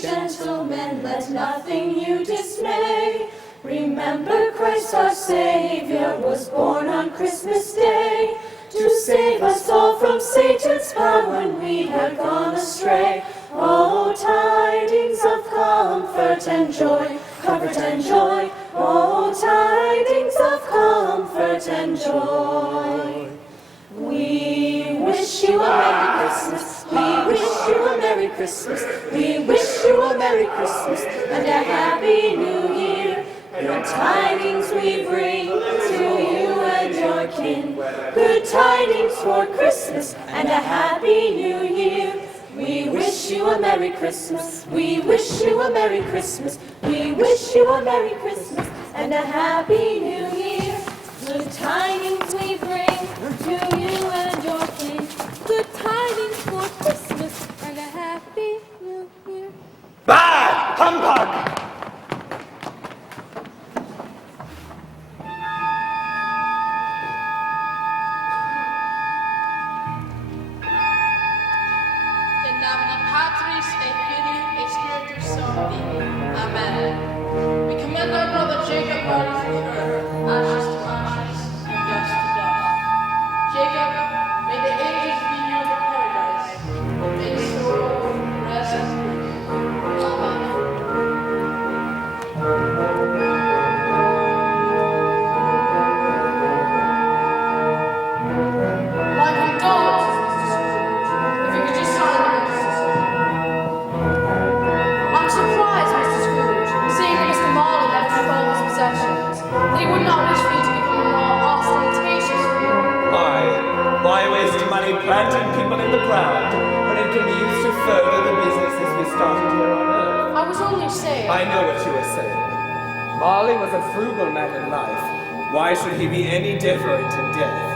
gentlemen, let nothing you dismay. Remember Christ our Savior was born on Christmas Day to save us all from Satan's power when we had gone astray. Oh, tidings of comfort and joy, comfort and joy. Oh, tidings of comfort and joy. We wish you a Merry Christmas. We wish you a Merry Christmas. We wish you a Merry Christmas and a Happy New Year. Good tidings we bring to you and your kin. Good tidings for Christmas and a Happy New Year. We wish you a Merry Christmas. We wish you a Merry Christmas. We wish you a Merry Christmas and a Happy New Year. Good tidings we bring to you and your kin. Good tidings for Christmas and a Happy New Year. Bad! Humbug! Amen. We commend our brother Jacob Marley to the earth, ashes to ashes, and dust to dust. Jacob, may the angels be you in paradise. May his soul rest in peace. Amen. My condolences, Mr. Scrooge. If you could just sign the necessary. I'm surprised, Mr. Scrooge, seeing that Mr. Marley left you all his possessions, that he would not wish for you to become more ostentatious for you. Why waste money planting people in the ground when it can be used to further the businesses we started here on Earth? I was only saying... I know what you were saying. Marley was a frugal man in life. Why should he be any different in death?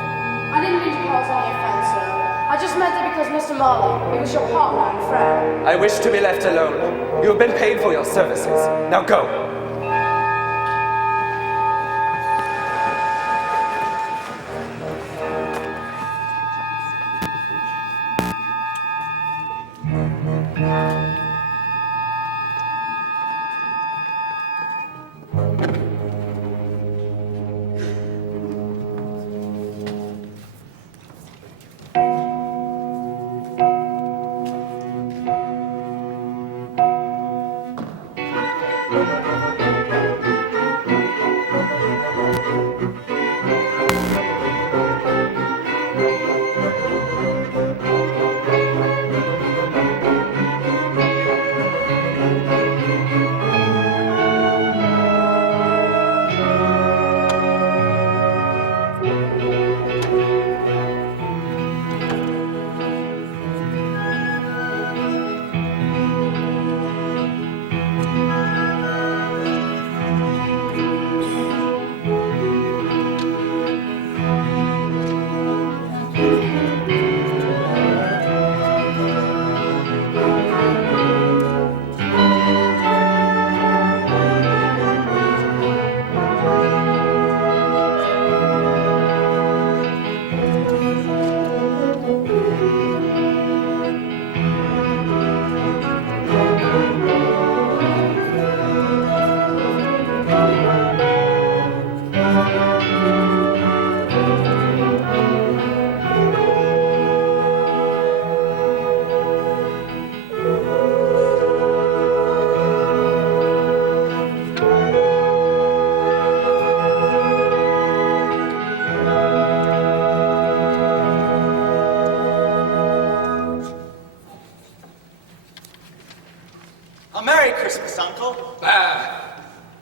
I didn't mean to cause any offense, sir. I just meant that because Mr. Marley, he was your partner and friend. I wish to be left alone. You have been paid for your services. Now go.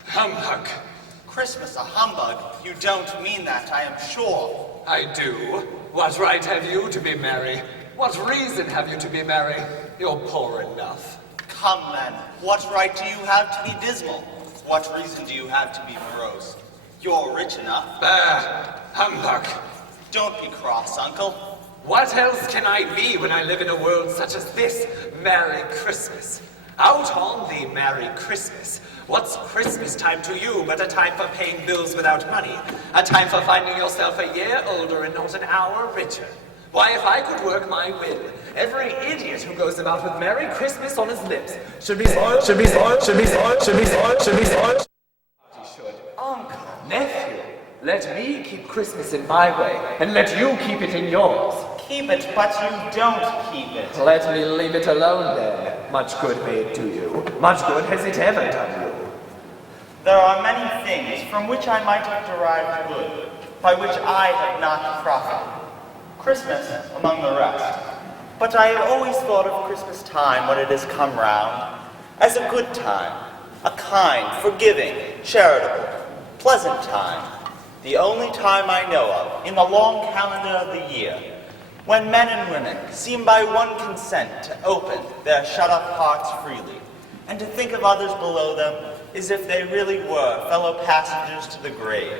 Humbug. Christmas a humbug? You don't mean that, I am sure. I do. What right have you to be merry? What reason have you to be merry? You're poor enough. Come then, what right do you have to be dismal? What reason do you have to be morose? You're rich enough. Humbug. Don't be cross, Uncle. What else can I be when I live in a world such as this? Merry Christmas. Out on the Merry Christmas. What's Christmas time to you but a time for paying bills without money? A time for finding yourself a year older and not an hour richer. Why, if I could work my will, every idiot who goes about with Merry Christmas on his lips should be spoiled, should be spoiled, should be spoiled, should be spoiled, should be spoiled. He should. Uncle, nephew, let me keep Christmas in my way, and let you keep it in yours. Keep it, but you don't keep it. Let me leave it alone then. Much good may it do you. Much good has it ever done you. There are many things from which I might have derived good, by which I have not profited. Christmas among the rest. But I have always thought of Christmas time when it has come round as a good time, a kind, forgiving, charitable, pleasant time, the only time I know of in the long calendar of the year, when men and women seem by one consent to open their shut-up hearts freely, and to think of others below them as if they really were fellow passengers to the grave,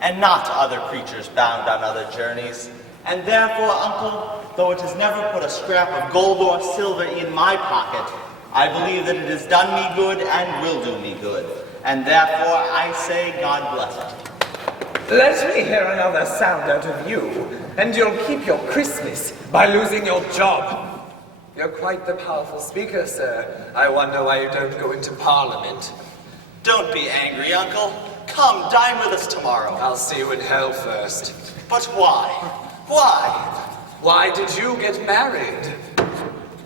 and not other creatures bound on other journeys. And therefore, Uncle, though it has never put a scrap of gold or silver in my pocket, I believe that it has done me good and will do me good. And therefore, I say God bless it. Let me hear another sound out of you, and you'll keep your Christmas by losing your job. You're quite the powerful speaker, sir. I wonder why you don't go into Parliament. Don't be angry, Uncle. Come, dine with us tomorrow. I'll see you in hell first. But why? Why? Why did you get married?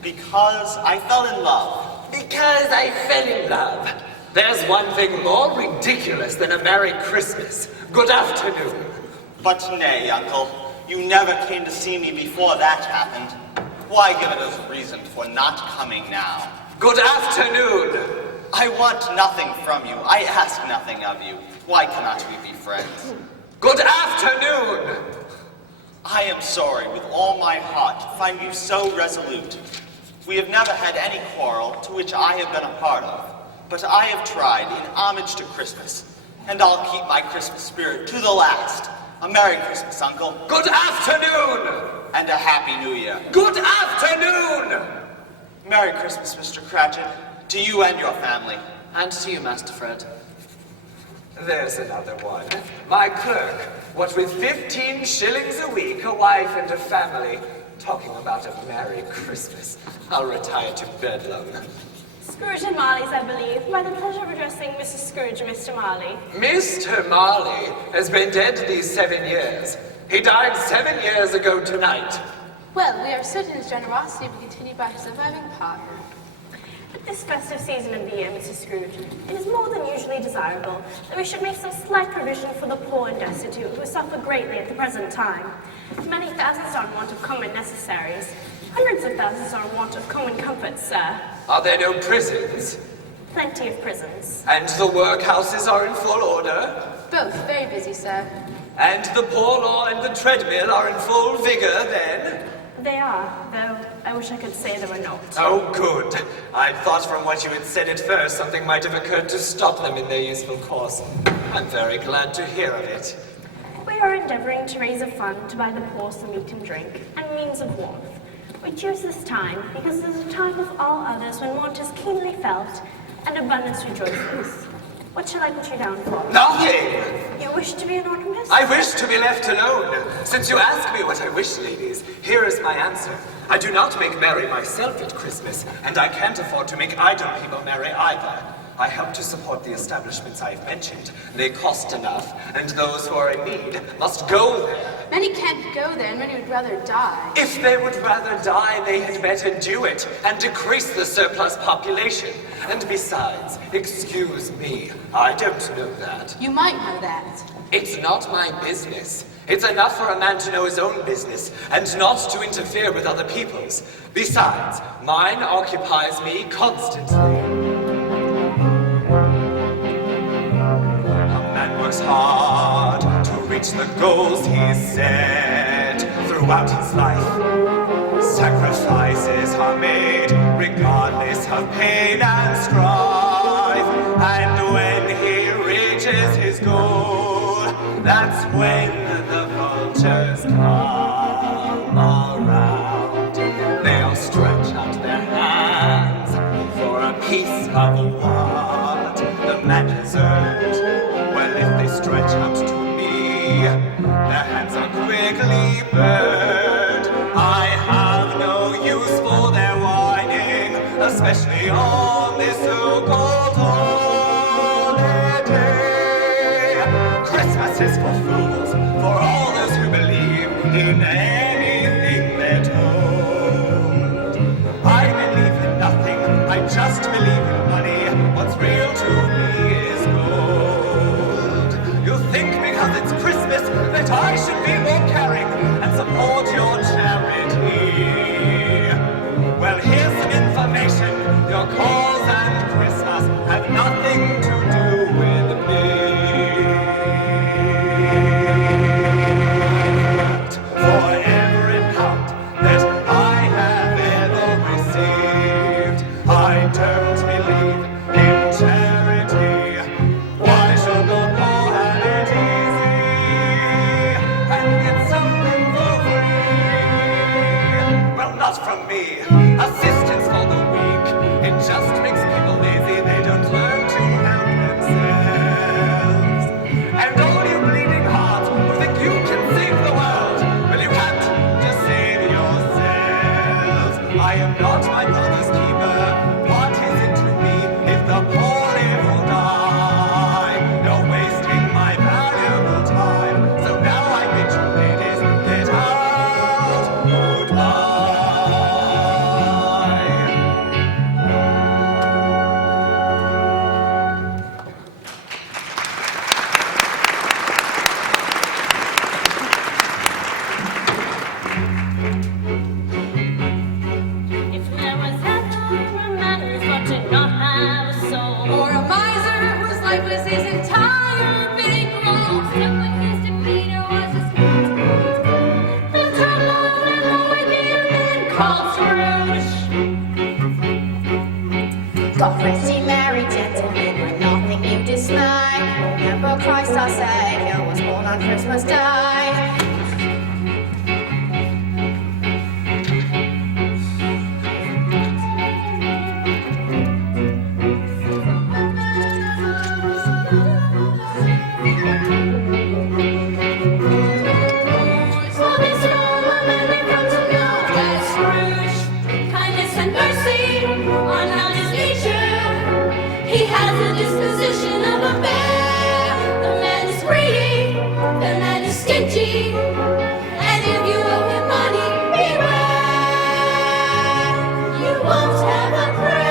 Because I fell in love. Because I fell in love. There's one thing more ridiculous than a Merry Christmas. Good afternoon. But nay, Uncle, you never came to see me before that happened. Why give it as a reason for not coming now? Good afternoon. I want nothing from you. I ask nothing of you. Why cannot we be friends? Good afternoon. I am sorry with all my heart to find you so resolute. We have never had any quarrel to which I have been a part of, but I have tried in homage to Christmas, and I'll keep my Christmas spirit to the last. A Merry Christmas, Uncle. Good afternoon. And a Happy New Year. Good afternoon. Merry Christmas, Mr. Cratchit, to you and your family. And to you, Master Fred. There's another one. My clerk, what with 15 shillings a week, a wife and a family, talking about a Merry Christmas. I'll retire to Bedlam. Scrooge and Marley's, I believe. By the pleasure of addressing Mrs. Scrooge and Mr. Marley. Mr. Marley has been dead these 7 years. He died 7 years ago tonight. Well, we are certain his generosity will continue by his surviving partner. At this festive season of the year, Mrs. Scrooge, it is more than usually desirable that we should make some slight provision for the poor and destitute who suffer greatly at the present time. Many thousands are in want of common necessaries. Hundreds of thousands are in want of common comforts, sir. Are there no prisons? Plenty of prisons. And the workhouses are in full order? Both very busy, sir. And the poor law and the treadmill are in full vigor, then? They are, though I wish I could say they were not. Oh, good. I thought from what you had said at first, something might have occurred to stop them in their useful course. I'm very glad to hear of it. We are endeavoring to raise a fund to buy the poor some meat and drink, and means of warmth. We choose this time because it is a time of all others when want is keenly felt and abundance rejoices. What shall I put you down for? Nothing! You wish to be anonymous? I wish to be left alone. Since you ask me what I wish, ladies, here is my answer. I do not make merry myself at Christmas, and I can't afford to make idle people merry either. I help to support the establishments I have mentioned. They cost enough, and those who are in need must go there. Many can't go there, and many would rather die. If they would rather die, they had better do it and decrease the surplus population. And besides, excuse me, I don't know that. You might know that. It's not my business. It's enough for a man to know his own business and not to interfere with other people's. Besides, mine occupies me constantly. A man works hard to reach the goals he set throughout his life. Sacrifices are made regardless of pain and strife. And when he reaches his goal, that's when the vultures come around. They'll stretch out their hands for a piece of what the man has earned. Well, if they stretch out to me, their hands are quickly burned. especially on this so-called holiday. Christmas is for fools, for all those who believe in anything they're told. I believe in nothing, I just believe in money. What's real to me is gold. You think because it's Christmas that I should be more caring and support your charity. Well, here's some information. Your cause and Christmas have nothing to do with me. For every pound that I have ever received, I don't believe in charity. Why should the poor have it easy and get something for free? Well, not from me. Assistance for the weak. It just makes people lazy. They don't learn to help themselves. And all you bleeding hearts who think you can save the world, well, you can't just save yourselves. I am not my brother's keeper. What is it to me if the poor live or die? No wasting my valuable time. So now I bid you ladies, get out. Goodbye. If there was ever a man who thought to not have a soul, Or a miser whose life was his entire bankroll. except when his demeanor was as the trouble and always be a man called Scrooge. God rest ye merry gentlemen, when nothing you dismay. Remember Christ our Saviour was born on Christmas Day. For this normal man we've come to know as Scrooge. Kindness and mercy are not his nature. He has the disposition of a bear. The man is greedy, the man is stingy. And if you owe him money, beware. You won't have a prayer.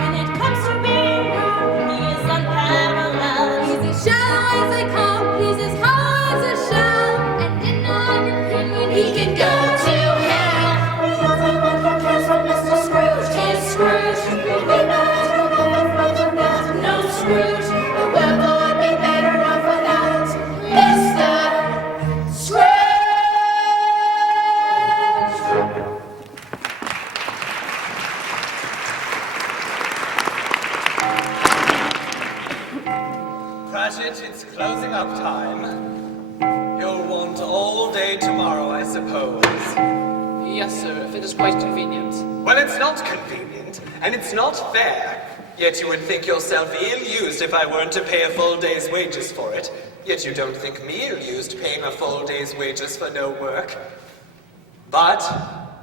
When it comes to being rude, he is unparalleled. He's as shallow as they come, he's as hollow as a shell. And in our opinion, He can go to hell. Nothing but cares from Mr. Scrooge is Scrooge. No Scrooge, the world would be better off without Mr. Scrooge. Cratchit, it's closing up time. You'll want all day tomorrow, I suppose. Yes, sir, if it is quite convenient. Well, it's not convenient, and it's not fair. Yet you would think yourself ill-used if I weren't to pay a full day's wages for it. Yet you don't think me ill-used paying a full day's wages for no work. But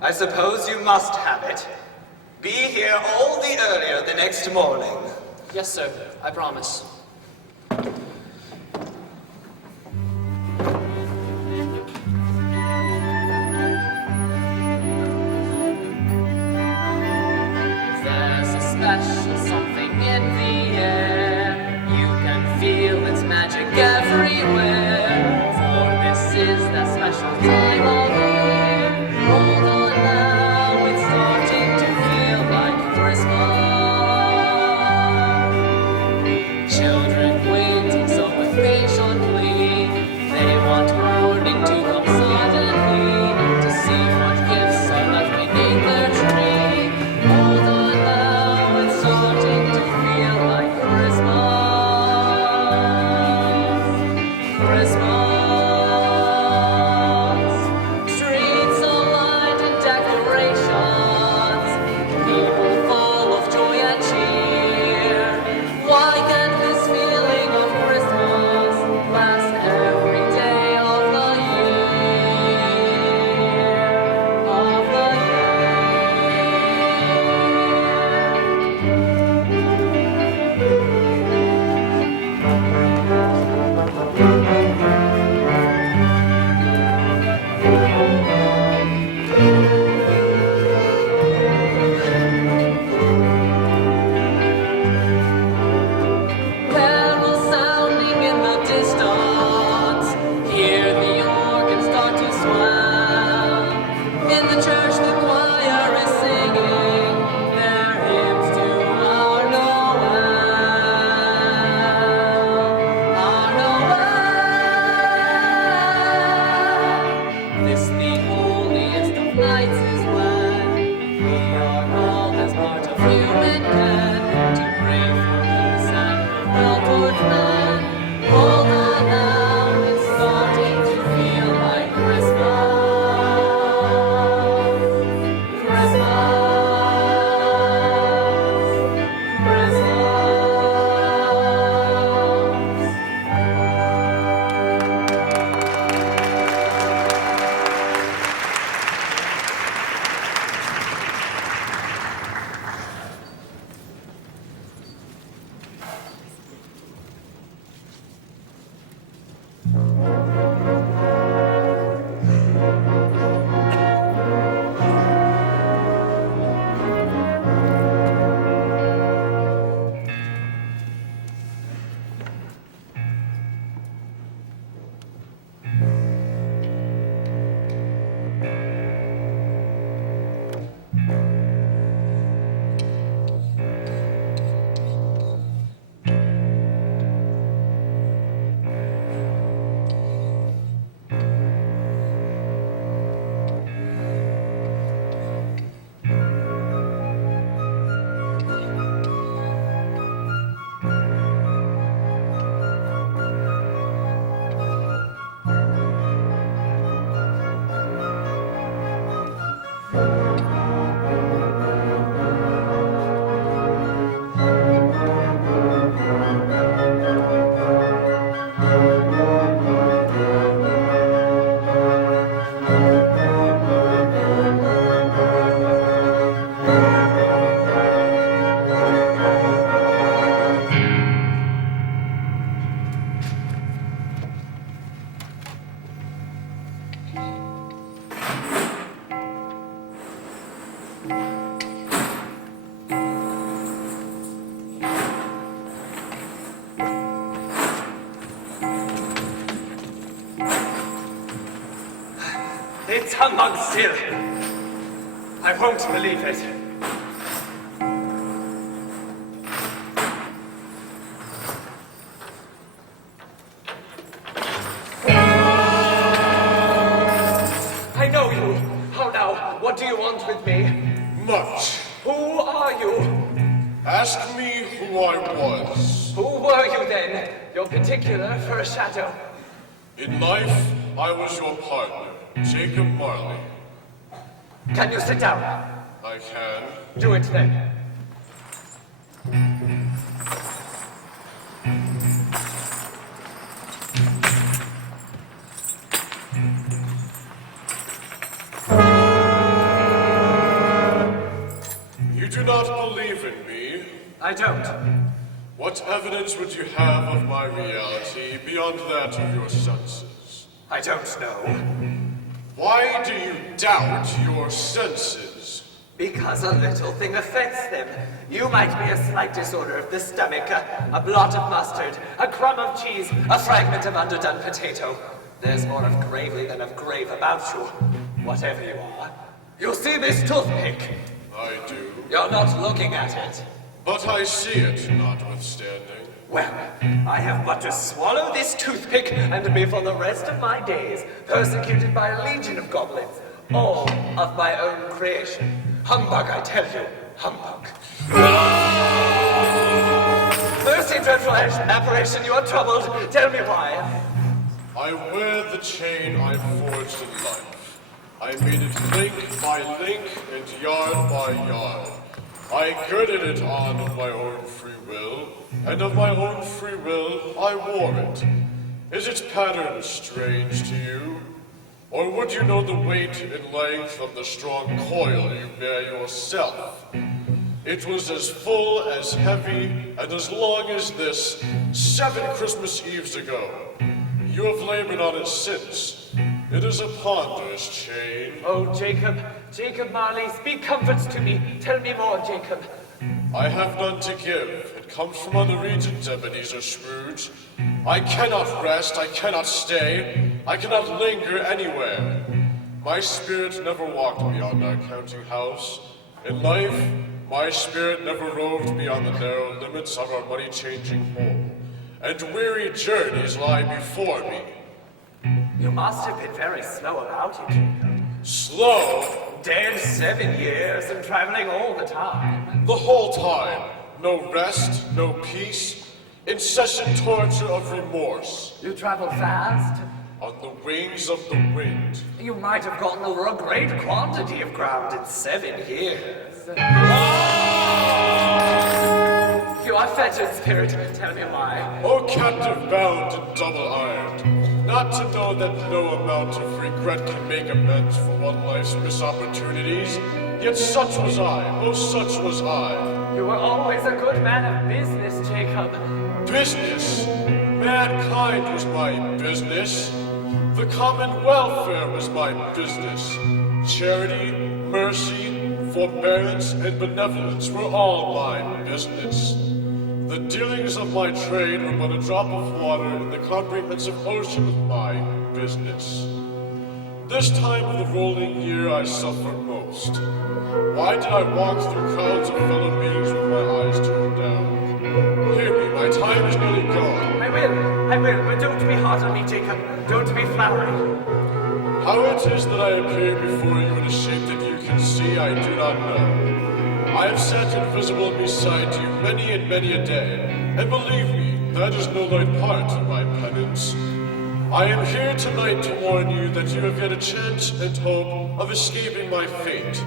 I suppose you must have it. Be here all the earlier the next morning. Yes, sir, I promise. There's a special something in the air. You can feel its magic everywhere. For this is that special time of year. Hold on now, it's starting to feel like Christmas. Children waiting so impatiently. They want morning to come suddenly to see what gifts are left beneath their tree. Hold on now, it's starting to feel like Christmas. Christmas. It's humbug still. I won't believe it. I know you. How now? What do you want with me? Much. Who are you? Ask me who I was. Who were you then? Your particular for a shadow. In life, I was your partner, Jacob Marley. Can you sit down? I can. Do it then. You do not believe in me. I don't. What evidence would you have of my reality beyond that of your senses? I don't know. Why do you doubt your senses? Because a little thing affects them. You might be a slight disorder of the stomach, a blot of mustard, a crumb of cheese, a fragment of underdone potato. There's more of gravely than of grave about you. Whatever you are. You see this toothpick? I do. You're not looking at it. But I see it, notwithstanding. Well, I have but to swallow this toothpick and be for the rest of my days persecuted by a legion of goblins, all of my own creation. Humbug, I tell you, humbug. Mercy, dreadful apparition, you are troubled. Tell me why. I wear the chain I forged in life. I made it link by link and yard by yard. I girded it on of my own free will, and of my own free will I wore it. Is its pattern strange to you? Or would you know the weight and length of the strong coil you bear yourself? It was as full, as heavy, and as long as this 7 Christmas Eves ago. You have labored on it since. It is a ponderous chain. Oh, Jacob Marley, speak comforts to me. Tell me more, Jacob. I have none to give. It comes from other regions, Ebenezer Scrooge. I cannot rest, I cannot stay, I cannot linger anywhere. My spirit never walked beyond our counting house. In life, my spirit never roved beyond the narrow limits of our money-changing home. And weary journeys lie before me. You must have been very slow about it, Jacob. Slow? Dead 7 years and traveling all the time. The whole time. No rest, no peace, incessant torture of remorse. You traveled fast. On the wings of the wind. You might have gotten over a great quantity of ground in 7 years. You are fettered, spirit. Tell me why. O captive bound and double-ironed, not to know that no amount of regret can make amends for one life's misopportunities, yet such was I, oh such was I. You were always a good man of business, Jacob. Business? Mankind was my business. The common welfare was my business. Charity, mercy, forbearance, and benevolence were all my business. The dealings of my trade were but a drop of water in the comprehensive ocean of my business. This time of the rolling year I suffer most. Why did I walk through crowds of fellow beings with my eyes turned down? Hear me, my time is nearly gone. I will, but don't be hard on me, Jacob. Don't be flowery. How it is that I appear before you in a shape that you can see, I do not know. I have sat invisible beside you many and many a day, and believe me, that is no light part of my penance. I am here tonight to warn you that you have yet a chance and hope of escaping my fate.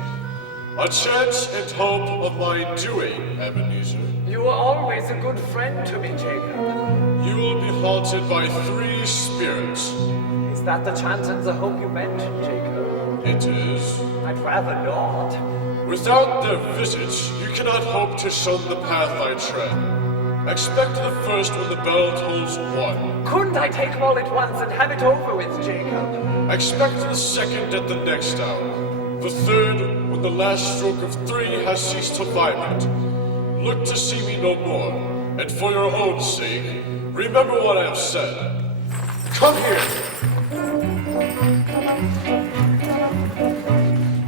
A chance and hope of my doing, Ebenezer. You were always a good friend to me, Jacob. You will be haunted by 3 spirits. Is that the chance and the hope you mentioned, Jacob? It is. I'd rather not. Without their visits, you cannot hope to shun the path I tread. Expect the first when the bell tolls 1. Couldn't I take them all at once and have it over with, Jacob? Expect the second at the next hour. The third when the last stroke of 3 has ceased to vibrate. Look to see me no more, and for your own sake, remember what I have said. Come here!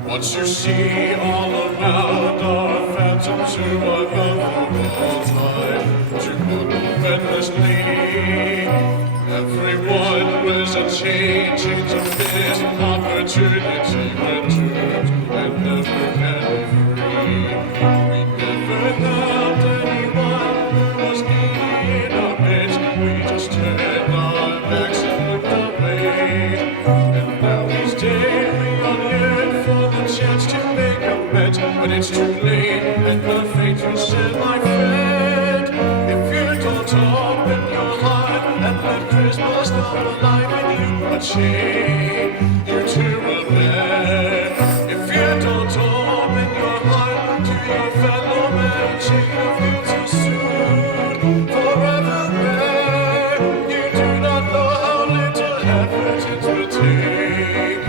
Once you see all around our phantoms who are gone for all time, to move endlessly. Everyone was a changing to this opportunity returned and never can free. We never loved anyone who was in our midst. We just turned our backs and looked away. And now he's dead, we all yearn for the chance to make amends. But it's too late, and the fate you send, my friend. If you don't open your heart and let Christmas come alive in you, a chain you too will bear. If you don't open your heart to your fellow man, a chain of you too soon, forever there. You do not know how little effort it will take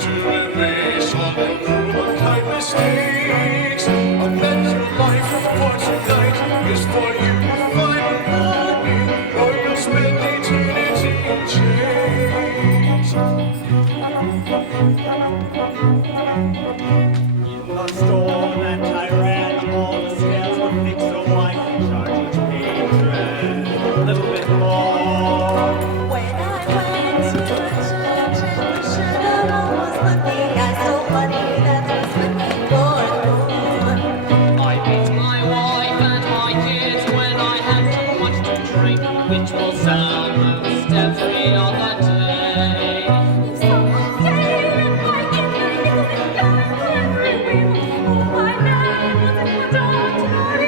to erase all your cruel and kind mistakes. Amend your life for tonight is for you to find money, or you'll spend eternity in chains. In the storm and I ran, all the scales were fixed, so I can charge with hatred a little bit more. When I went to the church and the shadow was looking, I saw money that was looking for. I beat my wife and my kids when I had too much to drink, which was almost every other day. If someone stayed in my inner little dark every week, oh, my man wasn't put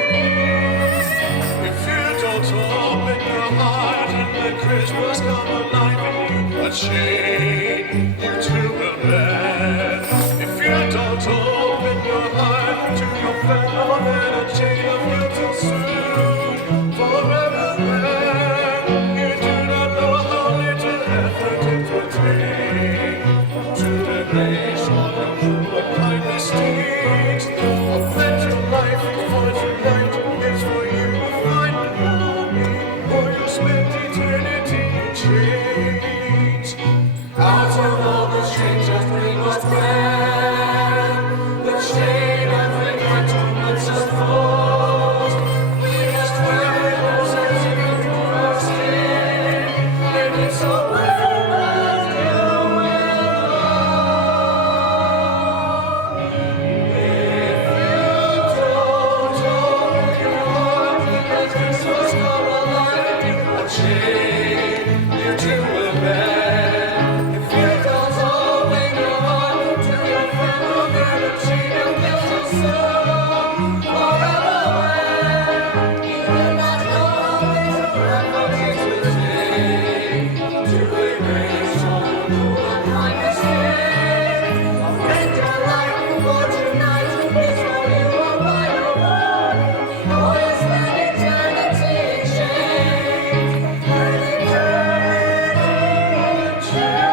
If you don't open your heart and let Christmas come alive in you, a chain you too will bear. If you don't open your heart to your fellow man, a chain of you too soon, forever there. You do not know how little effort it will take to erase all your cruel and kind mistakes. Amend your life for tonight is for you to find money, or you'll spend eternity in chains. Out of all the chains that bring us back, the chain of regret to once us falls. We must wear those as if it were our sin, and it's all well as you will know. If you don't open your heart, let Christmas come alive in you, a chain you too will bear. If you don't open your heart to your fellow man, a chain of guilt and sorrow, forever wear. You do not know how little effort it will take to erase all the cruel and kind mistakes. Amend your life for tonight is for you a final warning, or you spend eternity in chains, an eternity in chains.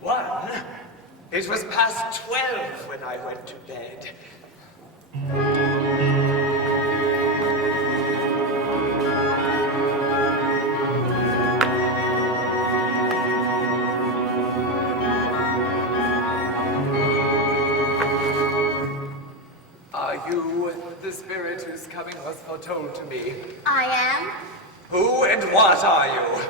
One. It was past 12 when I went to bed. foretold to me. I am. Who and what are you?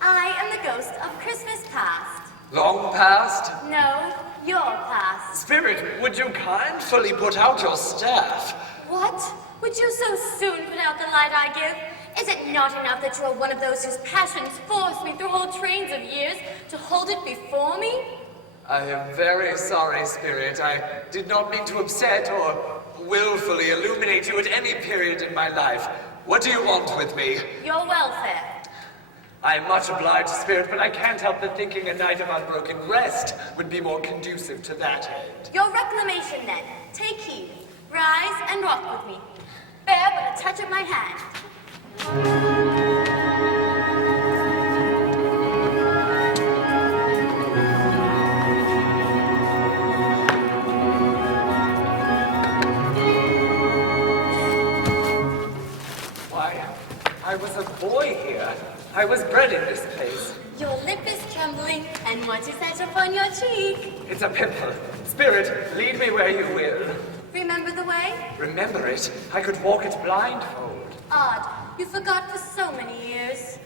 I am the ghost of Christmas past. Long past? No, your past. Spirit, would you kindly put out your staff? What? Would you so soon put out the light I give? Is it not enough that you are one of those whose passions forced me through whole trains of years to hold it before me? I am very sorry, Spirit. I did not mean to upset or willfully illuminate you at any period in my life. What do you want with me? Your welfare. I am much obliged, Spirit, but I can't help but thinking a night of unbroken rest would be more conducive to that end. Your reclamation, then. Take heed. Rise and walk with me. Bear but a touch of my hand. Why, I was a boy here. I was bred in this place. Your lip is trembling, and what is that upon your cheek? It's a pimple. Spirit, lead me where you will. Remember the way? Remember it? I could walk it blindfold. Odd. You forgot for so many years.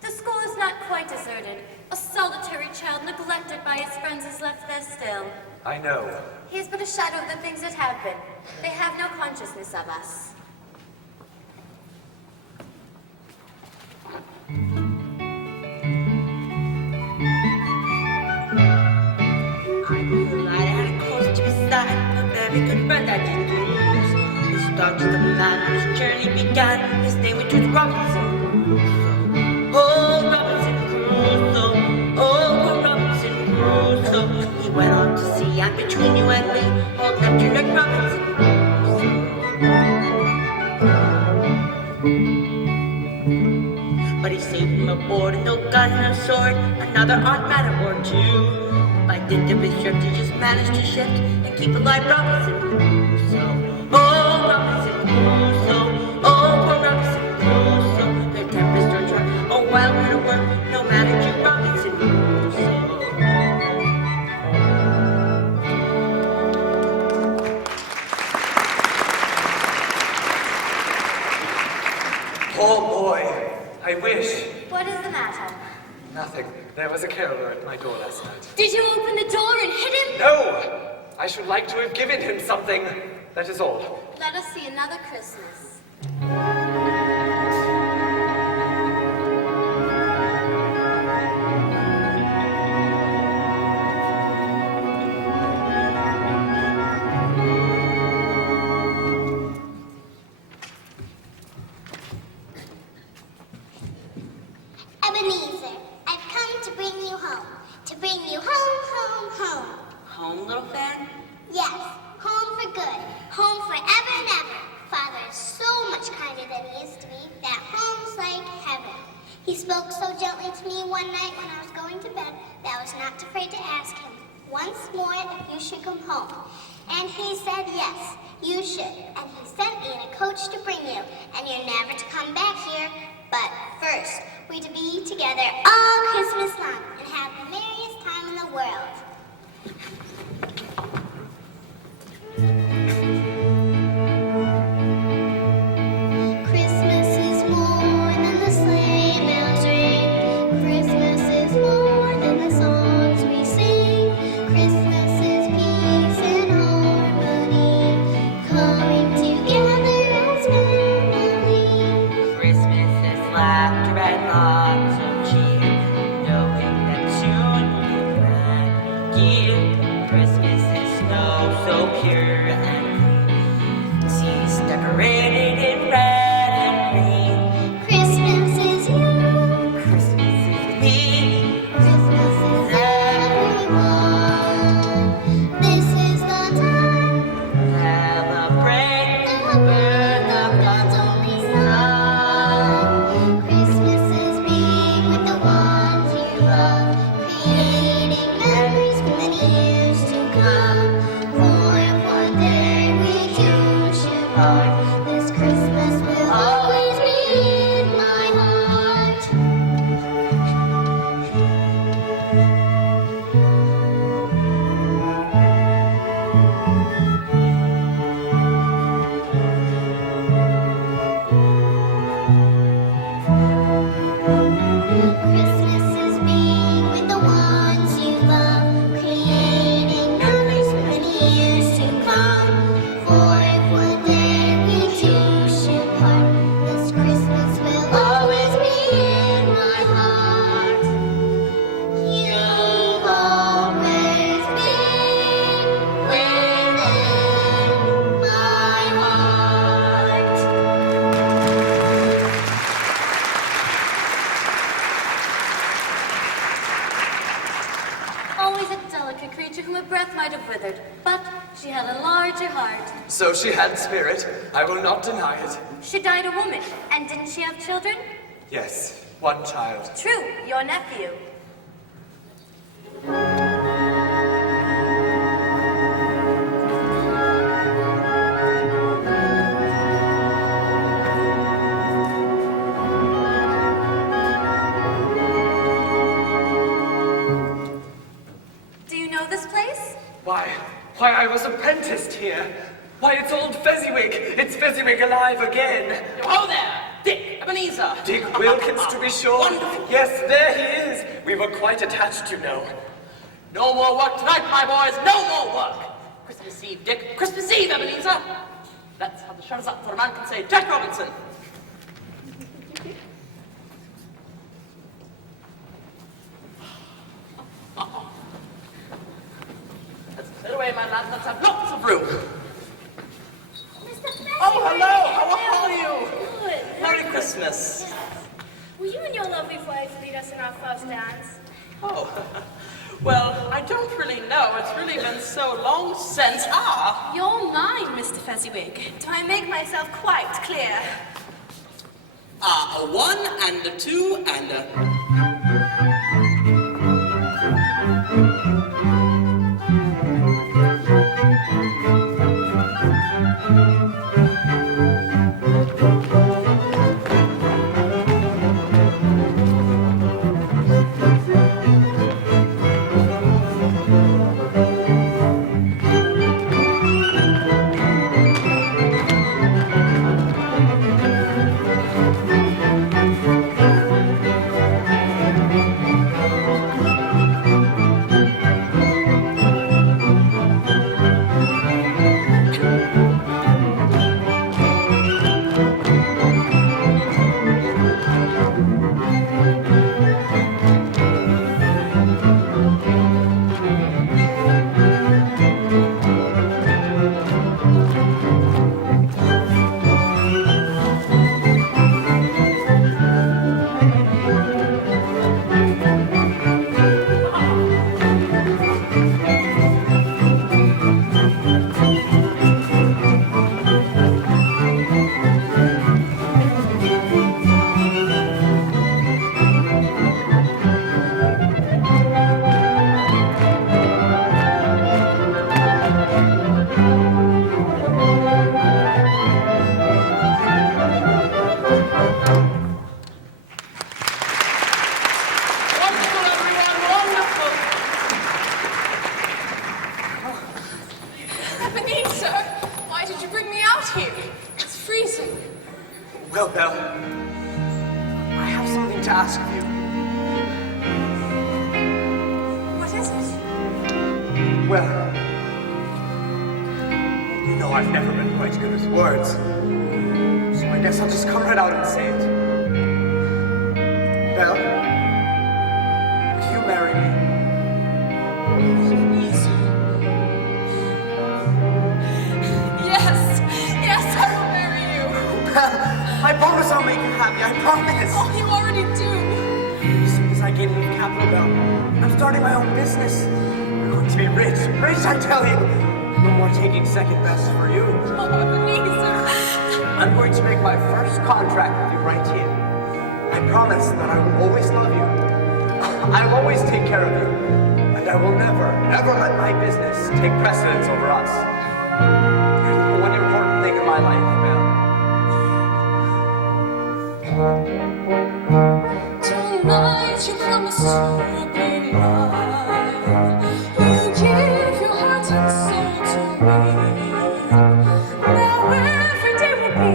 The school is not quite deserted. A solitary child neglected by his friends is left there still. I know. He is but a shadow of the things that have been. They have no consciousness of us. Very good friend I didn't lose. The start of the man on his journey began. His name was Robinson Crusoe. Oh, Robinson Crusoe. Oh, poor Robinson Crusoe. He went on to sea, and between you and me, old Neptune like Robinson Crusoe. But he saved him aboard, no gun, no sword, another odd man aboard too. By dint of his shift, he just managed to shift and keep alive Robinson Crusoe. Oh, Robinson Crusoe. Oh, poor Robinson Crusoe. Their tempers don't try. Oh, wild men at work, no matter to Robinson Crusoe. Poor boy. I wish. What is the matter? Nothing. There was a caroler at my door last night. Did you open the door and hit him? No! I should like to have given him something. That is all. Let us see another Christmas. Ebenezer, I've come to bring you home. To bring you home, home, home. Home, little fan? Yes, home for good. Home forever and ever. Father is so much kinder than he used to be. That home's like heaven. He spoke so gently to me one night when I was going to bed that I was not afraid to ask him once more if you should come home. And he said yes, you should. And he sent me in a coach to bring you. And you're never to come back here. But first, we're to be together all Christmas long and have the merriest time in the world. Christmas is more than the sleigh bells ring. Christmas is more than the songs we sing. Christmas is peace and harmony, coming together as family. Christmas is laughter and lots of cheer, knowing that soon always a delicate creature whom a breath might have withered, but she had a larger heart. So she had spirit. I will not deny it. She died a woman, and didn't she have children? Yes, one child. True, your nephew. Do you know this place? Why, I was apprenticed here. Why, it's old Fezziwig. It's Fezziwig alive again. Oh there! Dick Ebenezer! Dick Wilkins, to be sure. Wonderful. Yes, there he is. We were quite attached, you know. No more work tonight, my boys. No more work. Christmas Eve, Dick. Christmas Eve, Ebenezer. Let's have the shutters up so a man can say, Jack Robinson. Let's clear away, my lad. Let's have lots of room. Oh, hello. How are you? Good. Merry Christmas. Will you and your lovely wife lead us in our first dance? Oh, well, I don't really know. It's really been so long since. You're mine, Mr. Fezziwig. Do I make myself quite clear? A one and a two and a... Well, Belle, I have something to ask of you. What is it? Well, you know I've never been quite good with words, so I guess I'll just come right out and say it. Belle, will you marry me? Yes, I will marry you. Belle, I promise I'll make you happy, I promise. Oh, you already do. As soon as I gain enough capital, Belle, I'm starting my own business. I'm going to be rich, I tell you. No more taking second best for you. Oh, Ebenezer. I'm going to make my first contract with you right here. I promise that I will always love you. I will always take care of you. And I will never, ever let my business take precedence over us. You're the one important thing in my life, Belle. Tonight you promise to be mine. You give your heart and soul to me. Now every day will be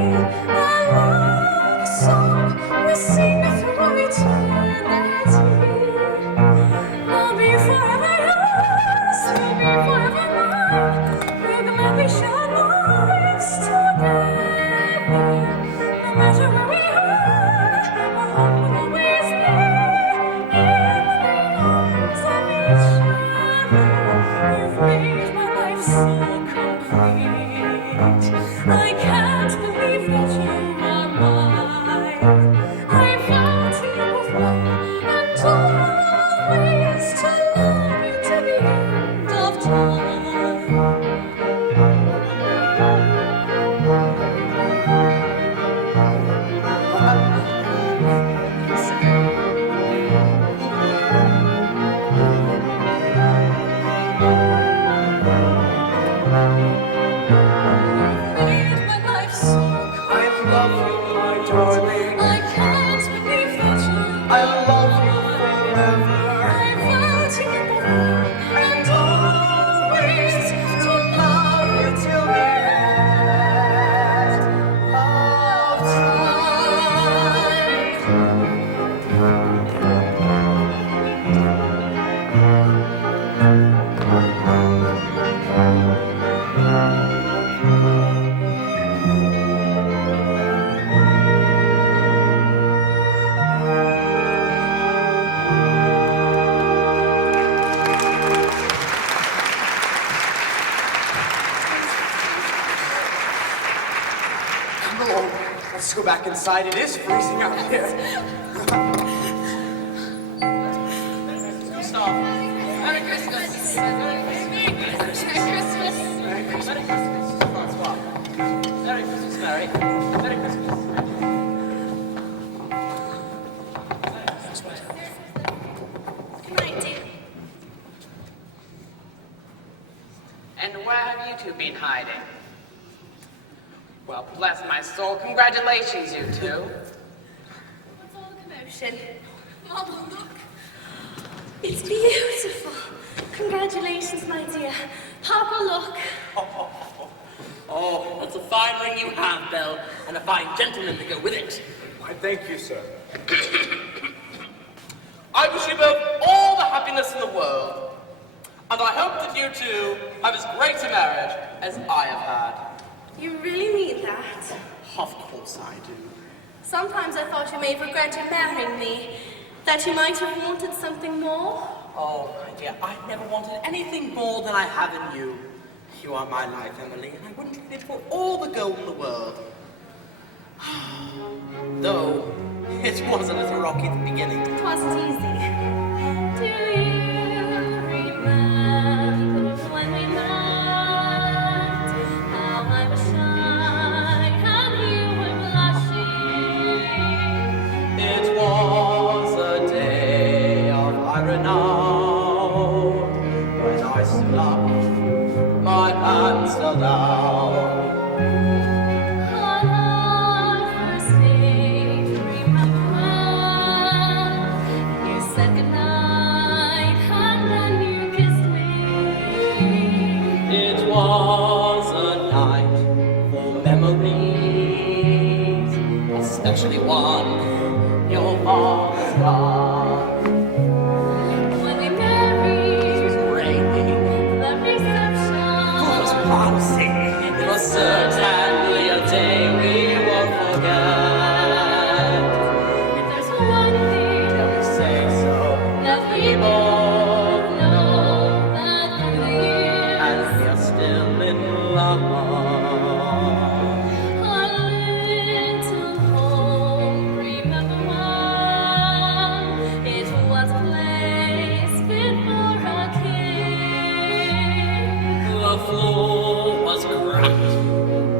a love song. We sing through eternity. I'll be forever yours, you'll be forever mine. We're gladly share lives together. No matter where we are, our home will always be in the arms of each other. You've made my life so complete. I can't believe that you are mine. I vow to you both now and always to love you to the back inside. It is freezing out here. Gustav, Merry Christmas! Merry Christmas! Merry Christmas! Merry Christmas, Francois. Merry Christmas, Mary. Merry Christmas. Good night, dear. And where have you two been hiding? Well, bless my soul, congratulations, you two. What's all the commotion? Mama, look. It's beautiful. Congratulations, my dear. Papa, look. Oh, that's a fine ring you have, Belle, and a fine gentleman to go with it. Why, thank you, sir. I wish you both all the happiness in the world, and I hope that you two have as great a marriage as I have had. You really mean that? Of course I do. Sometimes I thought you may have regretted marrying me. That you might have wanted something more. Oh, my dear, I never wanted anything more than I have in you. You are my life, Emily, and I wouldn't trade it for all the gold in the world. Though, it was a little rocky at the beginning. It wasn't easy. Do you remember when we met? How I was shy and you were blushing. It was a day of high renown when I stood up, my hands held out. On our first date, remember when you said goodnight and then you kissed me? It was a night for memories, especially one your father's gone. When we married, It was raining, the reception. it was promising, it was certainly a day we won't forget. If there's one thing Can we say so? that we both know, that through the years, And we are still in love. our little home, remember when it was a place fit for a king. The floor was cracked,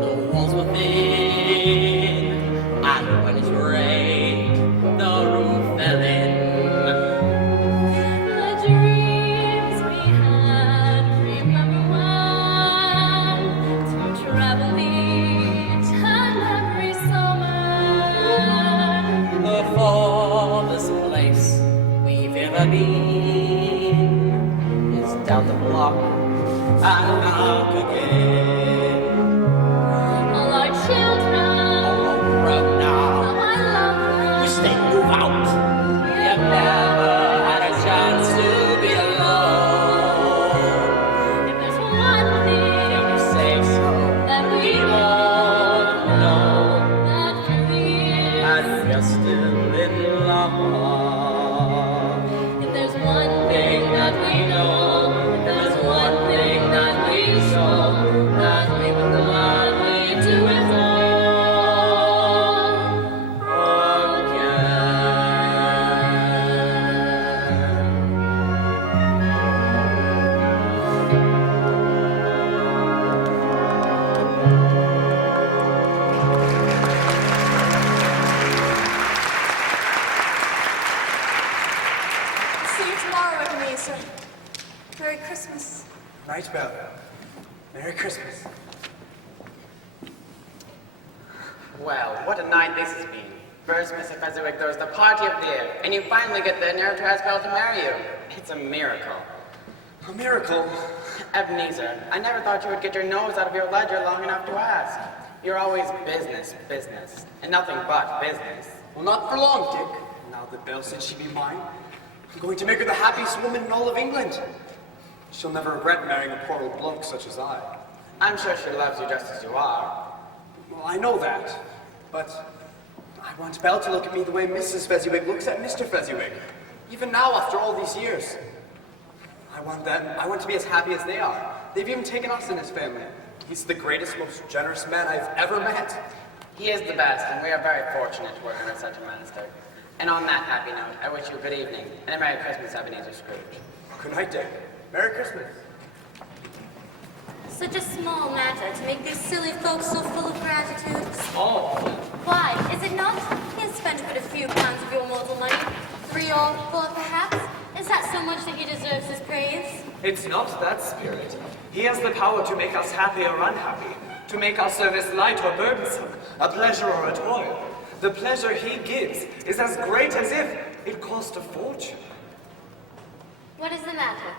the walls were thin, and when it rained, the roof fell in. The dreams we had, remember when to travel each and every summer. The farthest place we've ever been is down the block and back again. All our children, Oh, grown now, how I love them. wish they'd move out. We have never had a chance to be alone. If there's one thing Can we say so? that we both know, that through the years, And we are still in love. if there's one thing that we know, if there's one thing that we show, that we would gladly do it all Again. See you tomorrow, Ebenezer. Merry Christmas. Right, Belle. Merry Christmas. Well, what a night this has been. First, Mr. Fezziwig throws the party of the year, and you finally get the nerve to ask Belle to marry you. It's a miracle. A miracle. Ebenezer, I never thought you would get your nose out of your ledger long enough to ask. You're always business, and nothing but business. Well, not for long, Dick. Now that Belle said she'd be mine, I'm going to make her the happiest woman in all of England. She'll never regret marrying a poor old bloke such as I. I'm sure she loves you just as you are. Well, I know that, but I want Belle to look at me the way Mrs. Fezziwig looks at Mr. Fezziwig. Even now, after all these years. I want to be as happy as they are. They've even taken us in his family. He's the greatest, most generous man I've ever met. He is the best, and we are very fortunate to work under such a minister. And on that happy note, I wish you a good evening and a Merry Christmas, Ebenezer Scrooge. Good night, Dick. Merry Christmas. Such a small matter to make these silly folks so full of gratitude. Small? Why, is it not? He has spent but a few pounds of your mortal money. 3 or 4, perhaps. Is that so much that he deserves his praise? It's not that spirit. He has the power to make us happy or unhappy, to make our service light or burdensome, a pleasure or a toil. The pleasure he gives is as great as if it cost a fortune. What is the matter?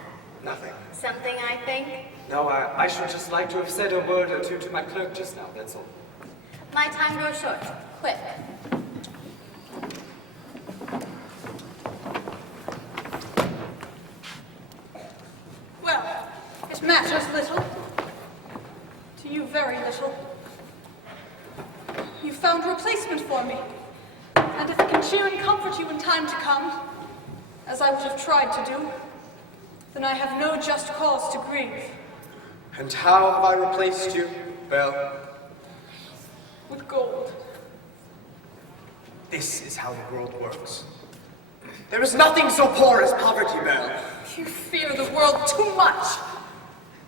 Nothing. Something, I think. No, I should just like to have said a word or two to my clerk just now, that's all. My time grows short. Quick. Well, it matters little. To you, very little. You found a replacement for me. And if it can cheer and comfort you in time to come, as I would have tried to do, then I have no just cause to grieve. And how have I replaced you, Belle? With gold. This is how the world works. There is nothing so poor as poverty, Belle. You fear the world too much.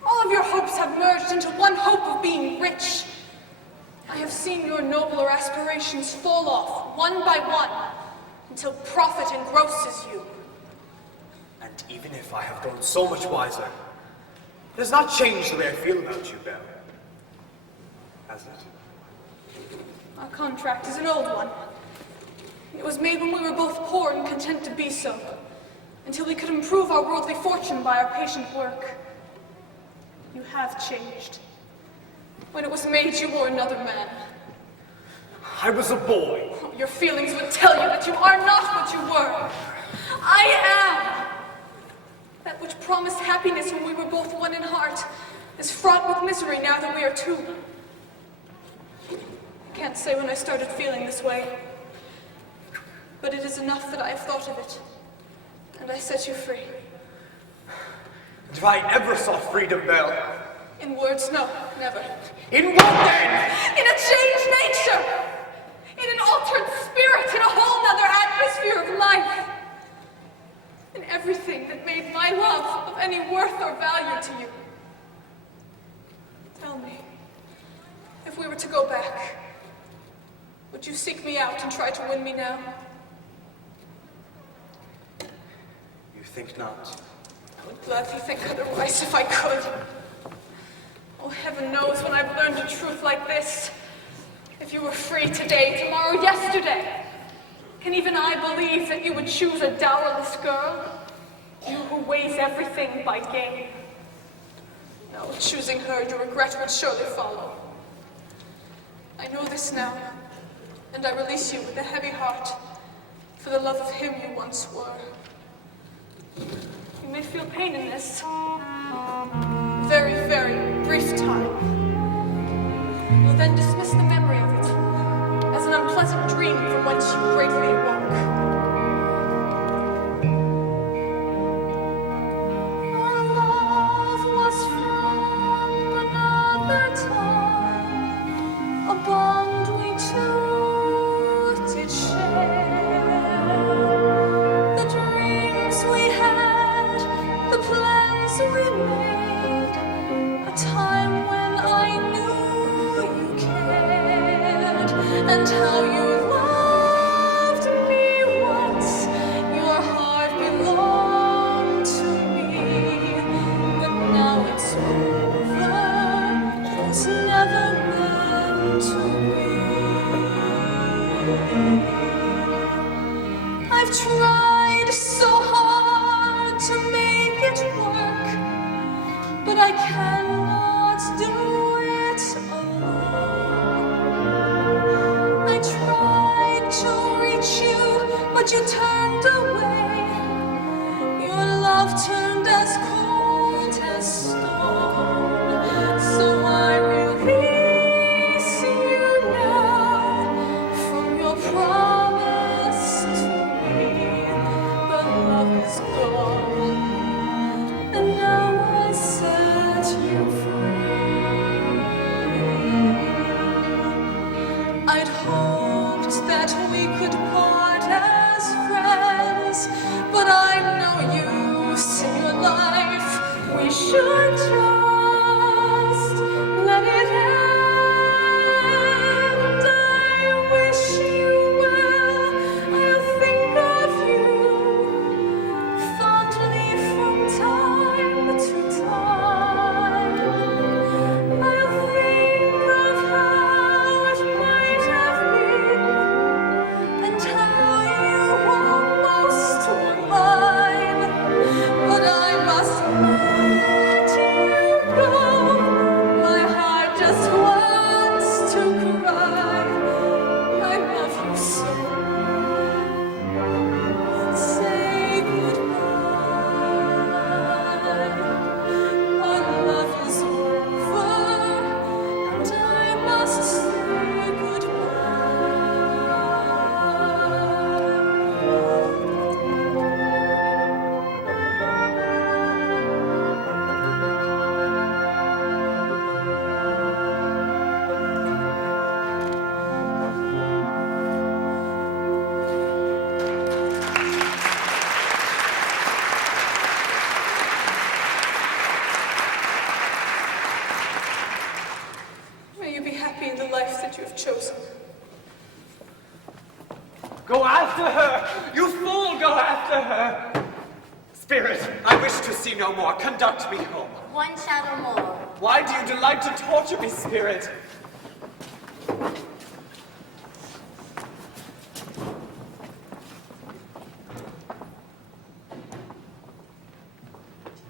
All of your hopes have merged into one hope of being rich. I have seen your nobler aspirations fall off, one by one, until profit engrosses you. And even if I have grown so much wiser, it does not change the way I feel about you, Belle. Has it? Our contract is an old one. It was made when we were both poor and content to be so, until we could improve our worldly fortune by our patient work. You have changed. When it was made, you were another man. I was a boy. Your feelings would tell you that you are not what you were. I am. That which promised happiness when we were both one in heart is fraught with misery now that we are two. I can't say when I started feeling this way, but it is enough that I have thought of it, and I set you free. And if I ever saw freedom, Belle? In words, no, never. In what then? In a changed nature! In an altered spirit, in a whole nother atmosphere of life! In everything that made my love of any worth or value to you. Tell me, if we were to go back, would you seek me out and try to win me now? You think not? I would gladly think otherwise if I could. Oh, heaven knows when I've learned a truth like this. If you were free today, tomorrow, yesterday, can even I believe that you would choose a dowerless girl? You who weighs everything by gain. No, choosing her, your regret would surely follow. I know this now, and I release you with a heavy heart for the love of him you once were. You may feel pain in this. Very, very brief time. You'll then dismiss the memory of it as an unpleasant dream from whence you greatly awoke. Our love was from another time, a bond we two did share. The dreams we had, the plans we made, a time when I knew you cared, and how you loved me once. Your heart belonged to me, but now it's over. It was never meant to be. I've tried so hard to make it work, but I cannot do it alone. I tried to reach you, but you turned away. Your love turned as cold as stone. So I release you now from your promise to me. But love is gone, and now I set you free. should just let it end. I wish you well. I'll think of you fondly from time to time. I'll think of how it might have been, and how you almost were mine. But I must let you go. My heart just wants to cry. I love you so. Say goodbye. Our love is over, and I must say May you be happy in the life that you have chosen. Go after her! You fool, go after her! Spirit, I wish to see no more. Conduct me home. One shadow more. Why do you delight to torture me, Spirit?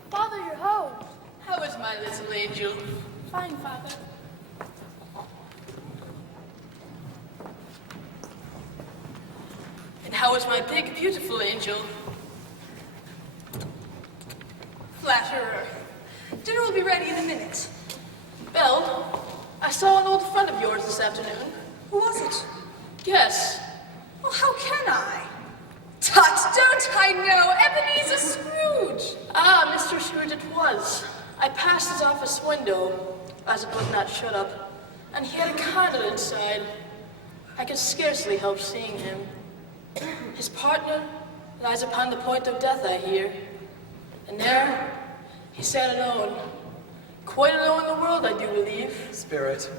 Father, you're home. How is my little angel? Fine, Father. And how is my big, beautiful angel? Flatterer. Dinner will be ready in a minute. Belle, I saw an old friend of yours this afternoon. Who was it? Guess. Well, how can I? Tut, don't I know? Ebenezer Scrooge! Ah, Mr. Scrooge it was. I passed his office window, as it was not shut up, and he had a candle inside. I could scarcely help seeing him. His partner lies upon the point of death, I hear. And there, he sat alone. Quite alone in the world, I do believe. Spirit,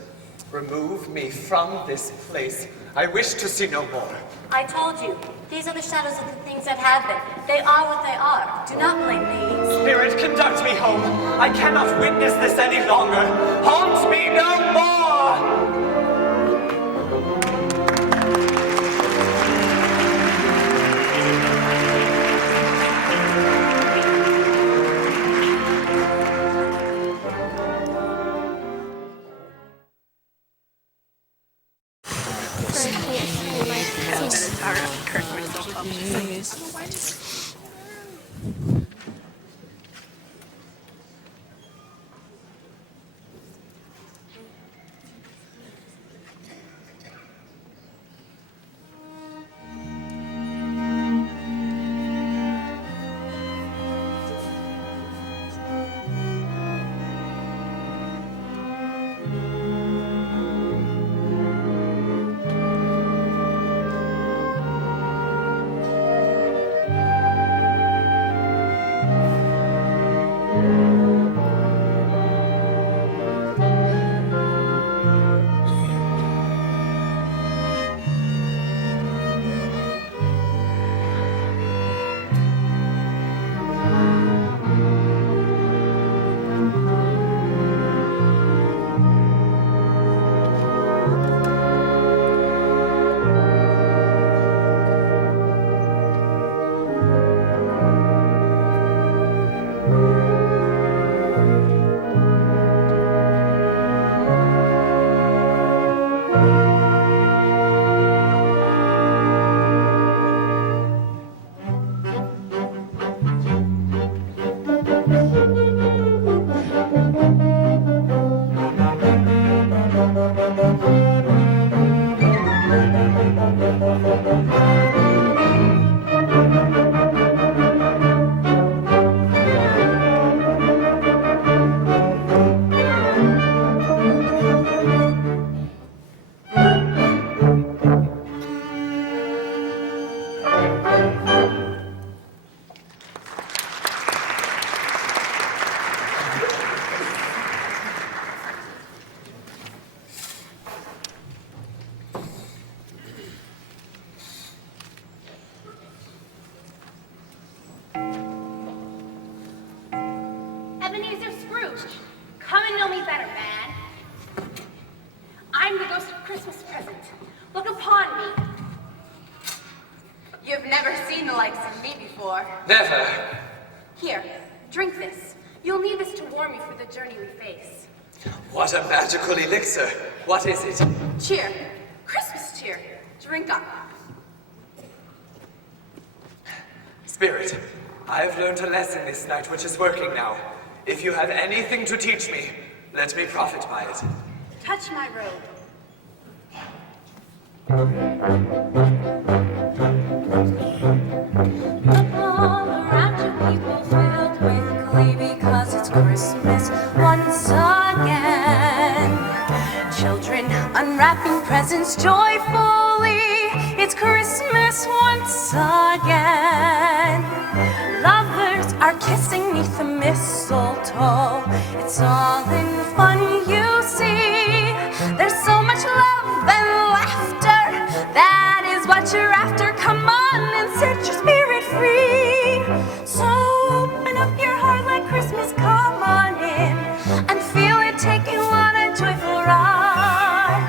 remove me from this place. I wish to see no more. I told you, these are the shadows of the things that have been. They are what they are. Do not blame me. Spirit, conduct me home. I cannot witness this any longer. Haunt me no more! Scrooge. Come and know me better, man. I'm the ghost of Christmas present. Look upon me. You've never seen the likes of me before. Never. Here, drink this. You'll need this to warm you for the journey we face. What a magical elixir. What is it? Cheer. Christmas cheer. Drink up. Spirit, I have learned a lesson this night which is working now. If you have anything to teach me, let me profit by it. Touch my robe. All around you people filled with glee because it's Christmas once again. Children unwrapping presents joyfully. It's Christmas once again. Lovers are kissing 'neath the mistletoe. It's all in fun, you see. There's so much love and laughter. That is what you're after. Come on and set your spirit free. So open up your heart like Christmas. Come on in and feel it taking on a joyful ride.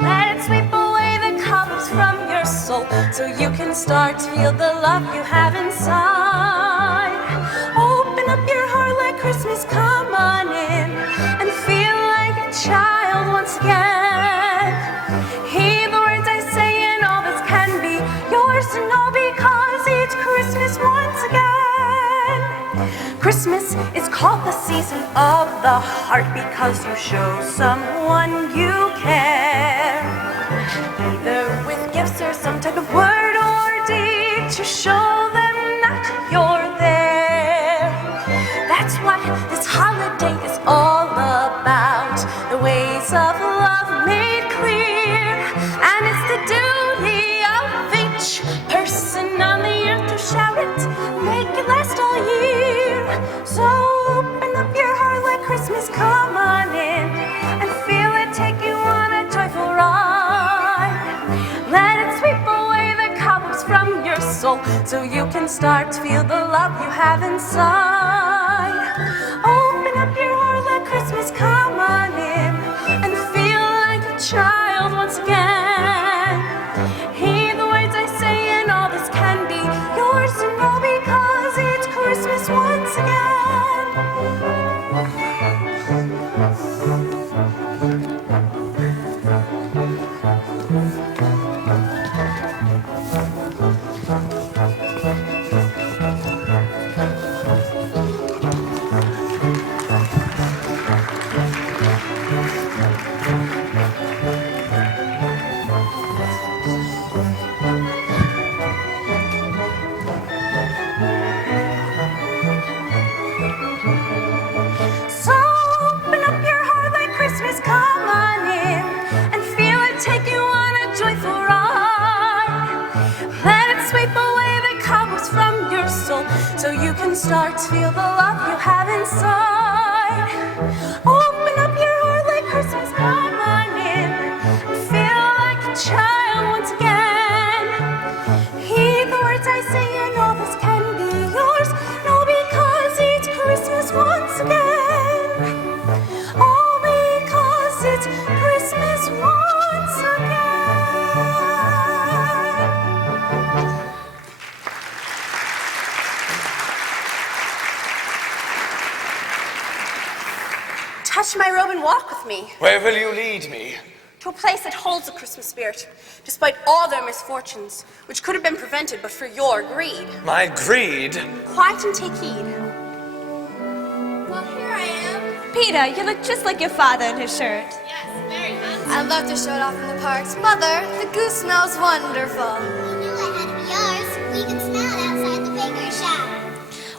Let it sweep away the cobwebs from your soul, so you can start to feel the love you have inside. Open up your heart like Christmas. Come on in and feel like a child once again. Hear the words I say and all this can be yours to know, because it's Christmas once again. Christmas is called the season of the heart because you show someone you care. Either with gifts or some type of word or deed to show them that you're there. That's what this holiday is all about. The ways of love made clear. And it's the duty of each person on the earth to shout it, make it last all year. So open up your heart like Christmas. Come on in and feel it take you on a joyful ride. Let it sweep away the cobwebs from your soul, so you can start to feel the love you have inside. Open up your heart like Christmas. Come on in and feel like a child once again. Hear the words I say and all this can be yours to know, because it's Christmas once again. So you can start to feel the love you have inside. Open up your heart like Christmas. Come on in and feel like a child once again. Hear the words I say and all this can be yours. No, because it's Christmas once again. Oh, because it's Christmas once again. Touch my robe and walk with me. Where will you lead me? To a place that holds the Christmas spirit, despite all their misfortunes, which could have been prevented but for your greed. My greed? Quiet and take heed. Well, here I am. Peter, you look just like your father in his shirt. Yes, very handsome. I'd love to show it off in the parks. Mother, the goose smells wonderful. We knew it had to be yours. We could smell it outside the baker's shop.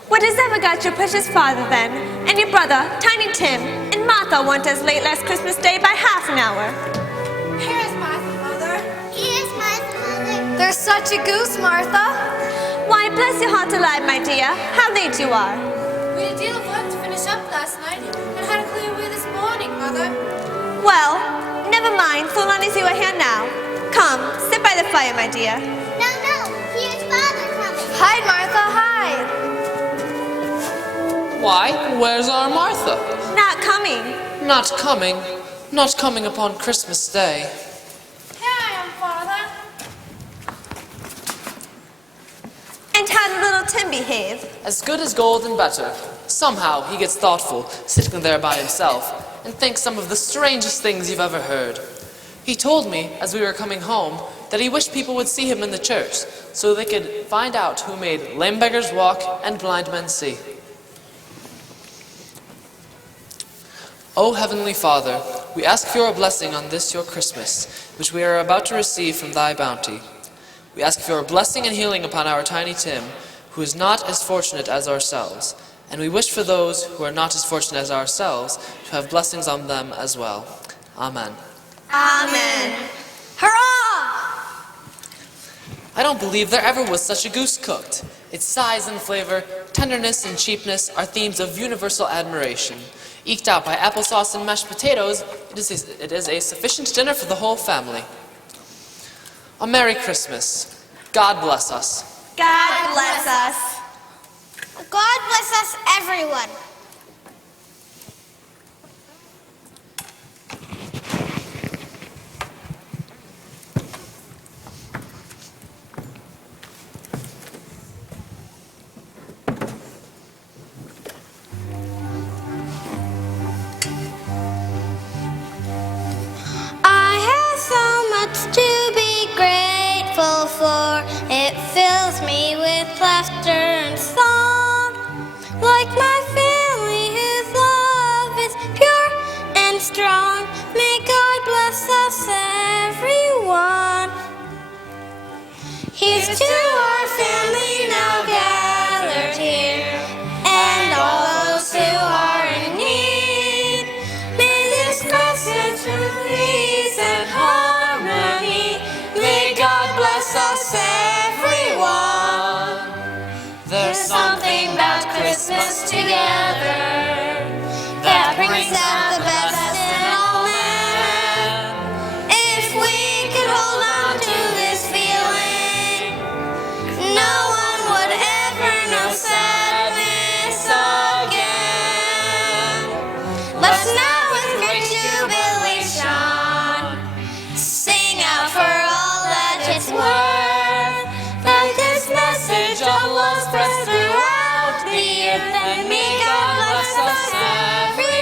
What has ever got your precious father then? And your brother, Tiny Tim, and Martha weren't as late last Christmas Day by half an hour. Here's Martha, Mother. Here's Martha, Mother. There's such a goose, Martha. Why, bless your heart alive, my dear. How late you are. We had a deal of work to finish up last night and had to clear away this morning, Mother. Well, never mind. Fulani's you are here now. Come, sit by the fire, my dear. No, here's Father coming. Hide, Martha, hide. Why, where's our Martha? not coming. Not coming upon Christmas Day. Here I am, Father. And how did little Tim behave? As good as gold and better. Somehow he gets thoughtful, sitting there by himself, and thinks some of the strangest things you've ever heard. He told me, as we were coming home, that he wished people would see him in the church, so they could find out who made lame beggars walk and blind men see. O Heavenly Father, we ask for your blessing on this your Christmas, which we are about to receive from thy bounty. We ask for your blessing and healing upon our tiny Tim, who is not as fortunate as ourselves, and we wish for those who are not as fortunate as ourselves to have blessings on them as well. Amen. Amen. Hurrah! I don't believe there ever was such a goose cooked. Its size and flavor, tenderness and cheapness are themes of universal admiration. Eked out by applesauce and mashed potatoes, it is a sufficient dinner for the whole family. A Merry Christmas. God bless us. God bless us. God bless us, everyone. I have so much to be grateful for. It fills me with laughter and song. Like my family whose love is pure and strong. May God bless us, everyone. Here's to our family now gathered here, and all those who are in need. May this message with peace and harmony. May God bless us, everyone. There's something about Christmas together that brings out the best in all men. If we could hold on to this feeling, no one would ever know sadness again. Let's now with great jubilation sing out for all that it's worth, that this message of love spreads throughout the earth, and may God bless us, everyone.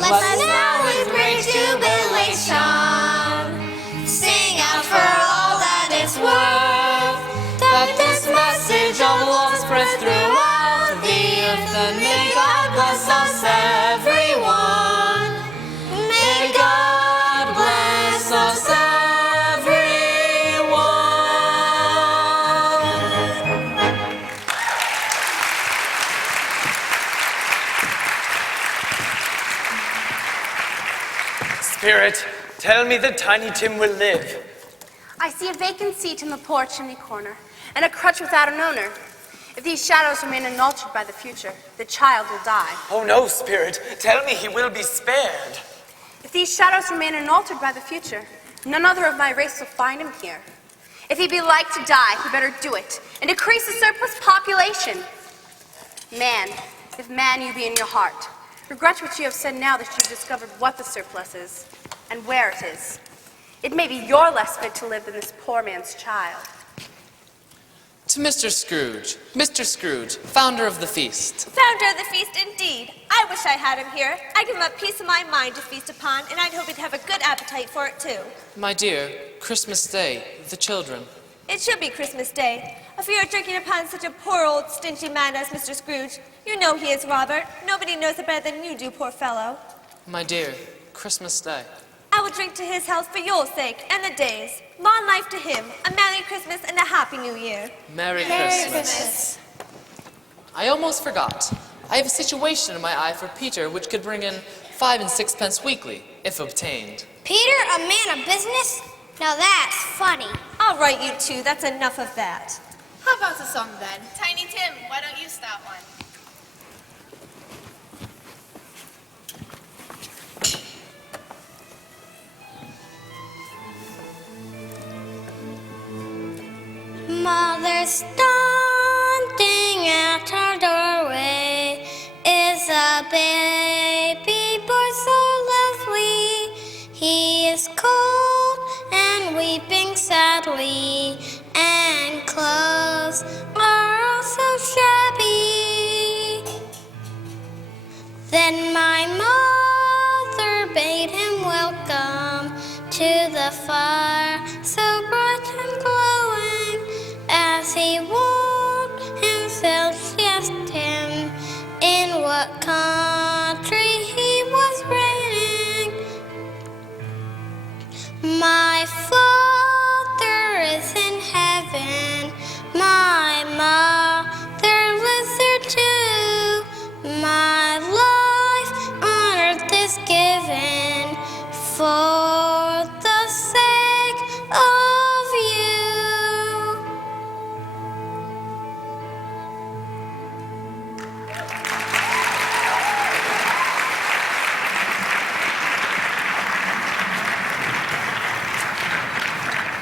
Let's now with great jubilation sing out for all that it's worth, that this message of love spreads throughout the earth, and may God bless us, everyone. May God bless us, everyone. Spirit, tell me that Tiny Tim will live. I see a vacant seat in the poor chimney corner, and a crutch without an owner. If these shadows remain unaltered by the future, the child will die. Oh no, Spirit, tell me he will be spared. If these shadows remain unaltered by the future, none other of my race will find him here. If he be like to die, he better do it, and decrease the surplus population. Man, if man you be in your heart, regret what you have said now that you've discovered what the surplus is, and where it is. It may be you're less fit to live than this poor man's child. To Mr. Scrooge, founder of the feast. Founder of the feast, indeed. I wish I had him here. I'd give him a piece of my mind to feast upon, and I'd hope he'd have a good appetite for it, too. My dear, Christmas Day, the children. It should be Christmas Day. If you're drinking upon such a poor old stingy man as Mr. Scrooge, you know he is, Robert. Nobody knows it better than you do, poor fellow. My dear, Christmas Day. I will drink to his health for your sake and the day's. Long life to him, a Merry Christmas and a Happy New Year. Merry Christmas. I almost forgot. I have a situation in my eye for Peter which could bring in 5 and 6 pence weekly, if obtained. Peter, a man of business? Now that's funny. All right, you two, that's enough of that. How about a song then? Tiny Tim, why don't you start one? Mother standing at her doorway is a baby boy so lovely. He is cold and weeping sadly, and clothes are all so shabby. Then my mother bade him welcome to the fire so bright and glowing. As he warmed himself, she asked him in what country he was reigning. My father is in heaven, my mother lives there too. My life on earth is given for the sake of you.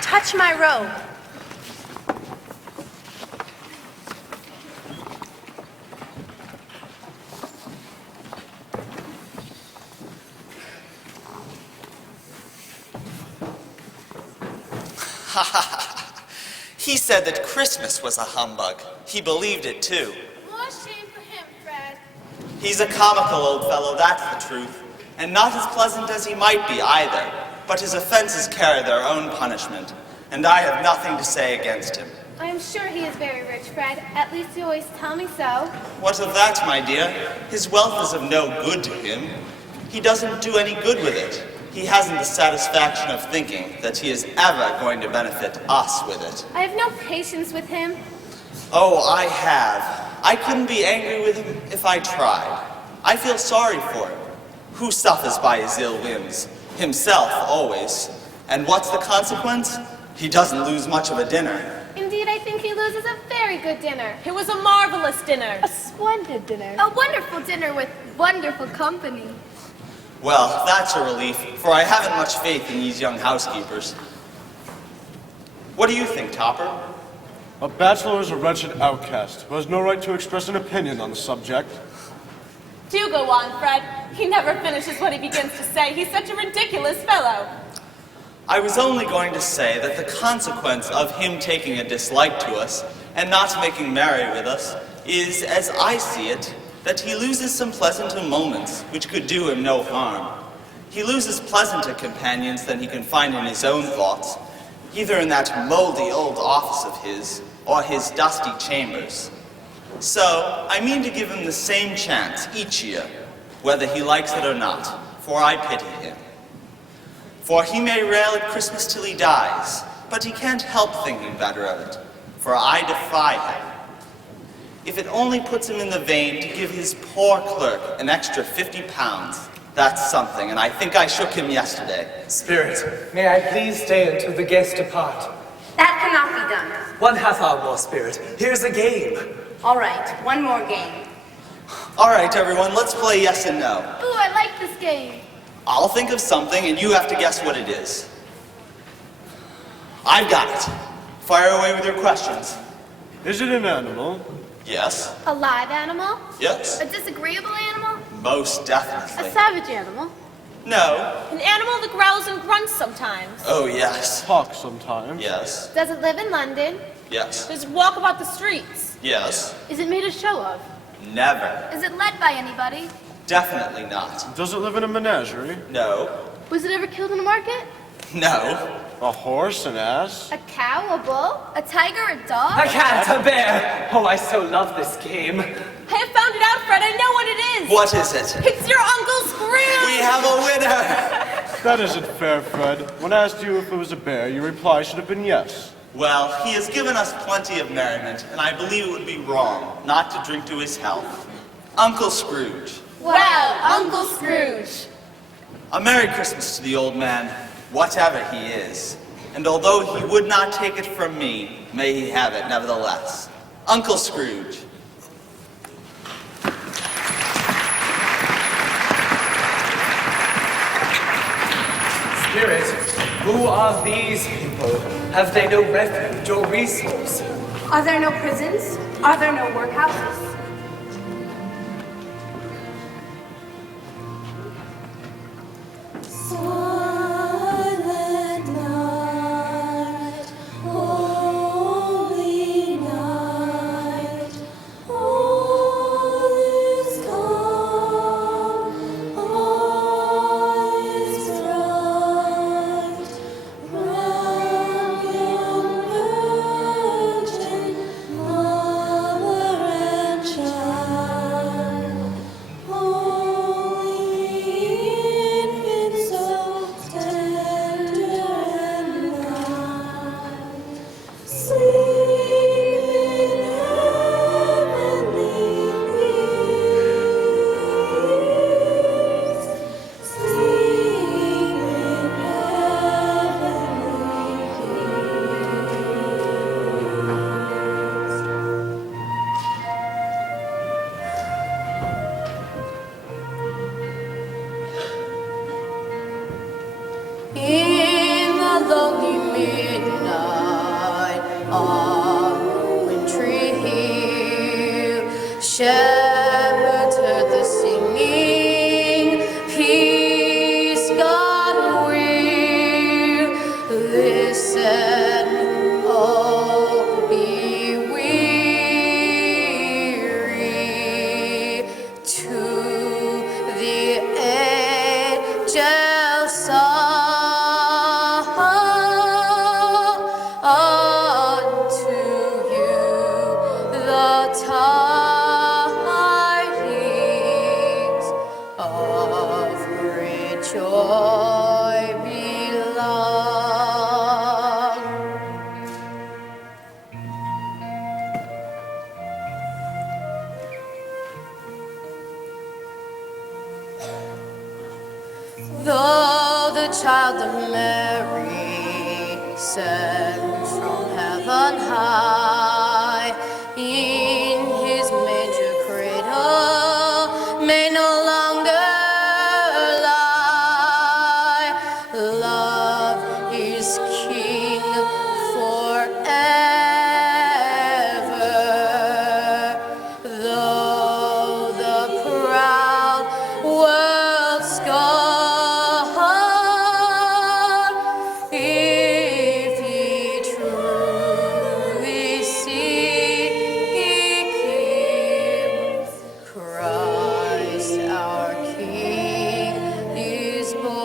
Touch my robe. He said that Christmas was a humbug. He believed it too. More shame for him, Fred. He's a comical old fellow, that's the truth. And not as pleasant as he might be either. But his offenses carry their own punishment. And I have nothing to say against him. I am sure he is very rich, Fred. At least you always tell me so. What of that, my dear? His wealth is of no good to him. He doesn't do any good with it. He hasn't the satisfaction of thinking that he is ever going to benefit us with it. I have no patience with him. Oh, I have. I couldn't be angry with him if I tried. I feel sorry for him. Who suffers by his ill whims? Himself, always. And what's the consequence? He doesn't lose much of a dinner. Indeed, I think he loses a very good dinner. It was a marvelous dinner. A splendid dinner. A wonderful dinner with wonderful company. Well, that's a relief, for I haven't much faith in these young housekeepers. What do you think, Topper? A bachelor is a wretched outcast who has no right to express an opinion on the subject. Do go on, Fred. He never finishes what he begins to say. He's such a ridiculous fellow. I was only going to say that the consequence of him taking a dislike to us and not making merry with us is, as I see it, that he loses some pleasanter moments which could do him no harm. He loses pleasanter companions than he can find in his own thoughts, either in that moldy old office of his or his dusty chambers. So, I mean to give him the same chance each year, whether he likes it or not, for I pity him. For he may rail at Christmas till he dies, but he can't help thinking better of it, for I defy him. If it only puts him in the vein to give his poor clerk an extra 50 pounds, that's something, and I think I shook him yesterday. Spirit, may I please stay until the guests depart? That cannot be done. 1/2 hour more, Spirit. Here's a game. All right, one more game. All right, everyone, let's play yes and no. Ooh, I like this game. I'll think of something, and you have to guess what it is. I've got it. Fire away with your questions. Is it an animal? Yes. A live animal? Yes. A disagreeable animal? Most definitely. A savage animal? No. An animal that growls and grunts sometimes. Oh, yes. Talk sometimes. Yes. Does it live in London? Yes. Does it walk about the streets? Yes. Is it made a show of? Never. Is it led by anybody? Definitely not. Does it live in a menagerie? No. Was it ever killed in a market? No. A horse, an ass? A cow, a bull, a tiger, a dog? A cat, a bear. Oh, I so love this game. I have found it out, Fred. I know what it is. What is it? It's your Uncle Scrooge. We have a winner. That isn't fair, Fred. When I asked you if it was a bear, your reply should have been yes. Well, he has given us plenty of merriment, and I believe it would be wrong not to drink to his health. Uncle Scrooge. Well, Uncle Scrooge. A Merry Christmas to the old man, whatever he is. and although he would not take it from me, may he have it nevertheless. Uncle Scrooge. Spirit, who are these people? Have they no refuge or resource? Are there no prisons? Are there no workhouses? Silent night, holy night, all is calm, all is bright. Round young virgin, mother and child, holy infant, so tender and mild, sleep in heavenly peace, sleep in heavenly In the lonely midnight on wintry hill, shepherds heard the singing, peace God will. Listen, oh, be weary to the angels' song. Unto you the tidings of great joy belong. Though the child of Mary sent from heaven high, in his manger cradle may no longer lie. Love is king forever, though the proud world scorn. If ye truly seek Him, Christ our King is born.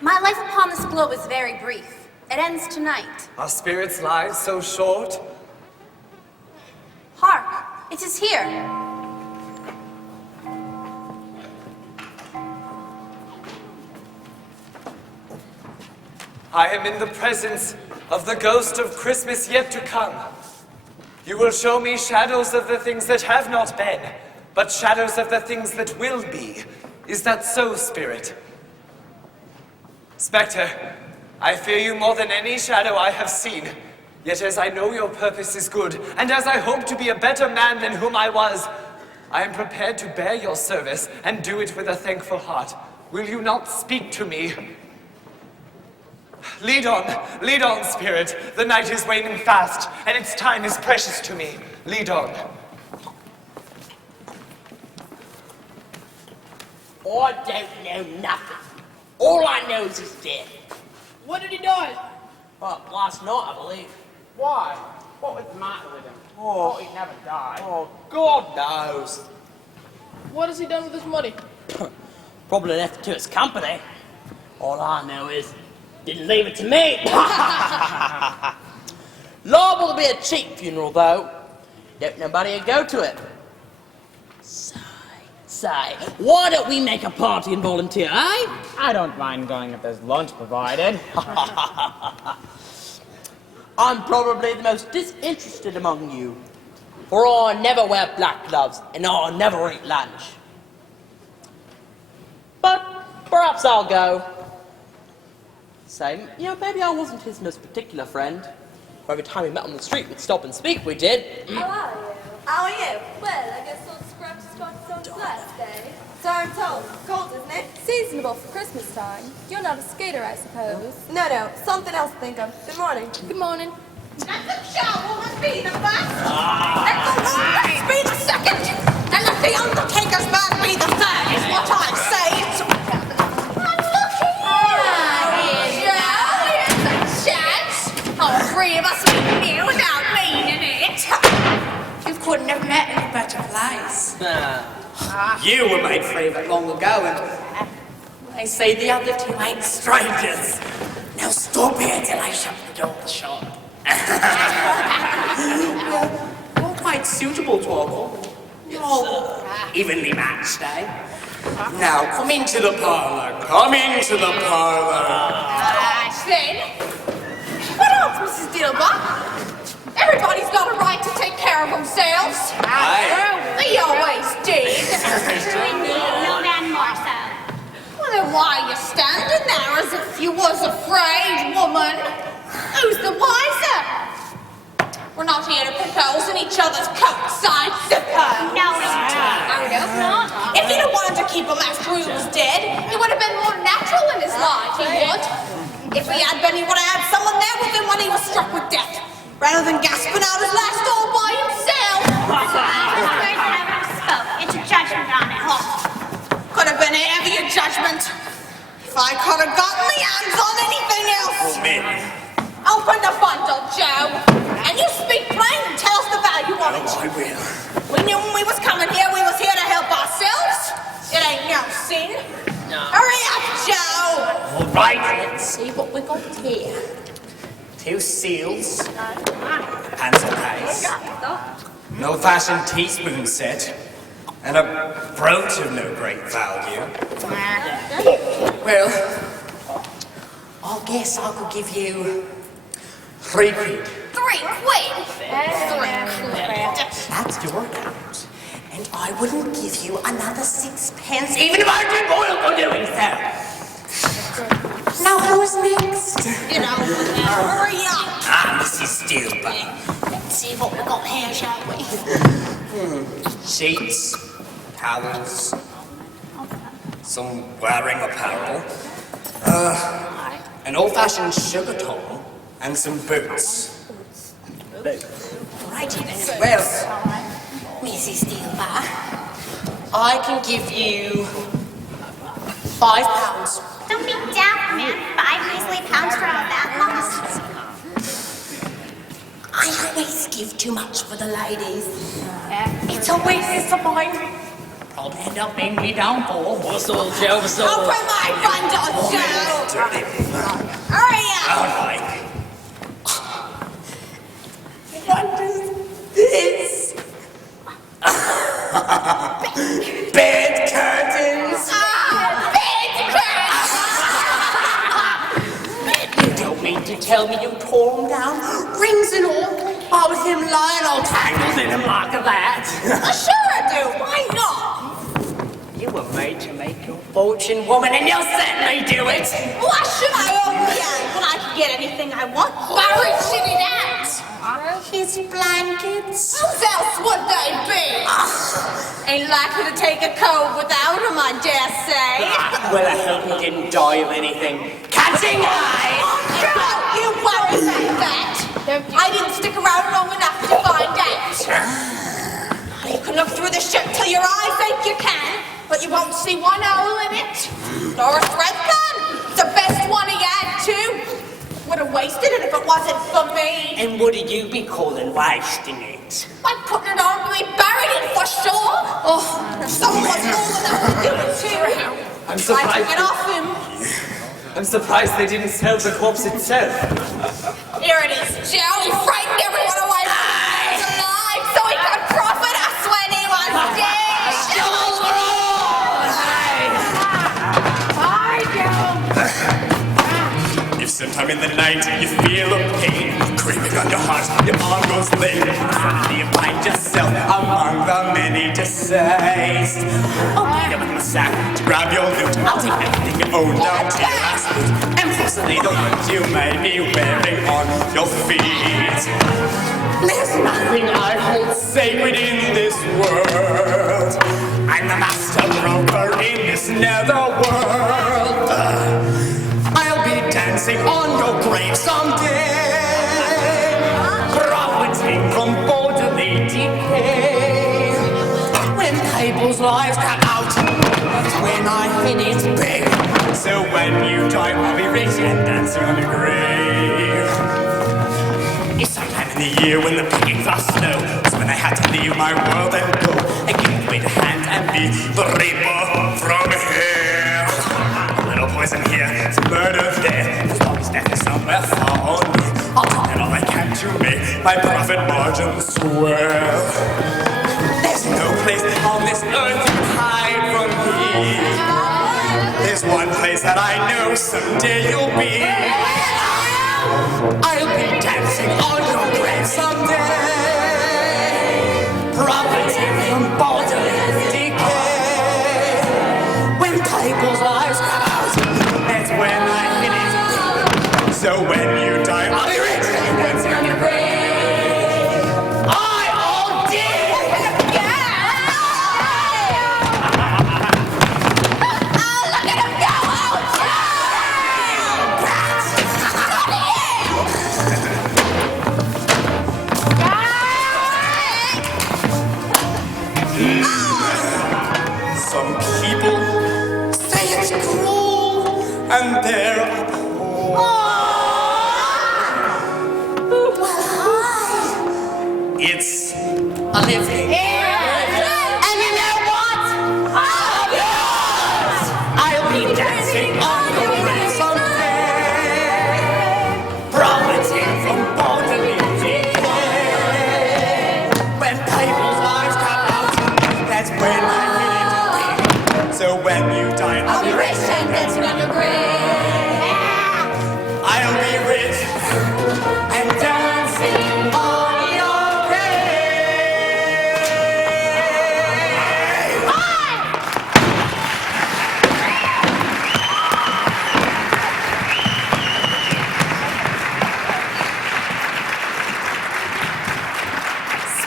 My life upon this globe is very brief. It ends tonight. Are spirits' lives so short? Hark! It is here. I am in the presence of the ghost of Christmas yet to come. You will show me shadows of the things that have not been, but shadows of the things that will be. Is that so, Spirit? Spectre, I fear you more than any shadow I have seen. Yet as I know your purpose is good, and as I hope to be a better man than whom I was, I am prepared to bear your service and do it with a thankful heart. Will you not speak to me? Lead on, Spirit. The night is waning fast, and its time is precious to me. Lead on. I don't know nothing. All I know is he's dead. When did he die? Well, last night, I believe. Why? What was the matter with him? Oh, He never died. oh, God knows. What has he done with his money? Probably left it to his company. All I know is, didn't leave it to me. Liable to be a cheap funeral, though. Don't nobody go to it. Say, why don't we make a party and volunteer, eh? I don't mind going if there's lunch provided. I'm probably the most disinterested among you, for I never wear black gloves and I never eat lunch. But perhaps I'll go. Say, maybe I wasn't his most particular friend. For every time we met on the street, we'd stop and speak, we did. How are you? How are you? Well, I guess old Scrooge has got his own last day. So I'm told. Cold, isn't it? Seasonable for Christmas time. You're not a skater, I suppose. No, something else to think of. Good morning. Good morning. Let the show woman be the first. Let the Romans be the second. And let the Undertaker's man be the third, is what I say. And look here. Here's a chance. All three of us meeting here without meaning it. You couldn't have met in a better place. You were made free of it long ago, and they say the other two ain't strangers. Now stop here till I shut the door of the shop. You're quite suitable to our call. You're evenly matched, eh? Now come into the parlour. Come into the parlour. Then, what else, Mrs. Dilber? Everybody's got a right to take care of themselves. They always did. No man more so. Well, then why are you standing there as if you was afraid, woman? Who's the wiser? We're not here to pick holes in each other's coats, I suppose. No, I hope not. If he'd have wanted to keep him after he was dead, he would have been more natural in his life, he would. If he had been, he would have had someone there with him when he was struck with death, rather than gasping out his last all by himself. It's a judgment on it. Could have been a heavier judgment if I could have gotten my hands on anything else. Open the bundle, Joe, and you speak plain and tell us the value of it. I will. We knew when we was coming here, we was here to help ourselves. It ain't no sin. Hurry up, Joe. All right, let's see what we got here. 2 seals, a pencil case, an old-fashioned teaspoon set, and a brooch of no great value. Well, I guess I could give you 3 quid. 3 quid? That's your account. And I wouldn't give you another 6 pence, even if I'd been boiled for doing so. Now who's next? Hurry up. Mrs. Dilber. Let's see what we got here, shall we? Sheets, towels, some wearing apparel, an old-fashioned sugar tongue, and some boots. Righty then. Well, Mrs. Dilber, I can give you £5. Don't be daft, man. 5 measly pounds for all that loss. I always give too much for the ladies. It's a weakness of mine. I'll end up being me downfall. Whistle, Joe, whistle. Open my bundle, Joe. Hurry up. All right. What is this? Bed curtains. Bed curtains. You don't mean to tell me you tore them down, rings and all? I was him lying all tangled in them like that. Sure I do. Why not? You were made to make your fortune, woman, and you'll certainly do it. Why should I own the end when I can get anything I want by reaching it out? His blankets. Whose else would they be? Ain't likely to take a cold without them, I dare say. Well, I hope he didn't die of anything. Catching eyes! Don't you worry about that. I didn't stick around long enough to find out. You can look through the ship till your eyes ache, you can, but you won't see one hole in it. Nor a thread gun. It's the best one he had, too. Would have wasted it if it wasn't for me. And what do you be calling wasting it? By putting it on to be buried in for sure. Oh, if someone was fool enough to do it too. I'm Try to surprised. get off him. I'm surprised they didn't sell the corpse itself. Here it is, Joe. He frightened everyone away from us alive so he could profit us when he was dead. sometime in the night you feel a pain creeping on your heart, your arm goes limp. Suddenly you find yourself among the many deceased. I'll meet up in the sack to grab your loot. I'll take everything you own down to your last boot, and possibly the ones you may be wearing on your feet. There's nothing I hold sacred in this world. I'm the master broker in this netherworld. I'll be dancing on your grave someday, profiting from bodily decay. When people's lives cut out, that's when I hit it big. So when you die, I'll be rich and dancing on your grave. It's sometime in the year when the pickings are slow. It's when I had to leave my world and go and give away the hand and be the reaper from here. A little poison here, some murder there. As long as death is somewhere far on me, I'll take all I can to make my profit margin swell. There's no place on this earth you can hide from me. There's one place that I know someday you'll be. I'll be dancing on your grave someday, profiting from bodily decay. When people's lives come out, that's when I hit it. So when you die, I'll be rich and dancing on your grave. I all did. Oh, look at him go! Some people say it's cruel, and they're it's a living. And you know what? I'll be dancing on your grave someday, profiting from bodily decay. When people's lives come out, that's when I hit it big. So when you die, I'll be rich and dancing on your grave. I'll be rich and dancing on your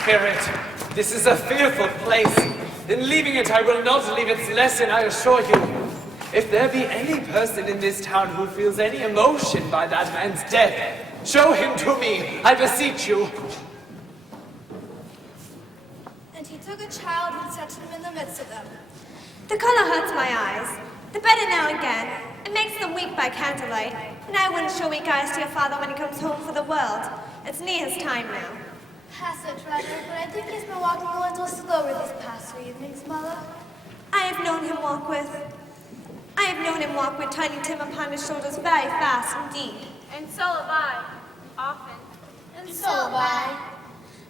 Spirit, this is a fearful place. In leaving it, I will not leave its lesson, I assure you. If there be any person in this town who feels any emotion by that man's death, show him to me, I beseech you. And he took a child and set him in the midst of them. The color hurts my eyes. The better now and again. It makes them weak by candlelight. And I wouldn't show weak eyes to your father when he comes home for the world. It's near his time now. Passage, rather, but I think he's been walking a little slower these past 3 evenings, Mother. I have known him walk with Tiny Tim upon his shoulders very fast indeed. And so have I, often. And so have I.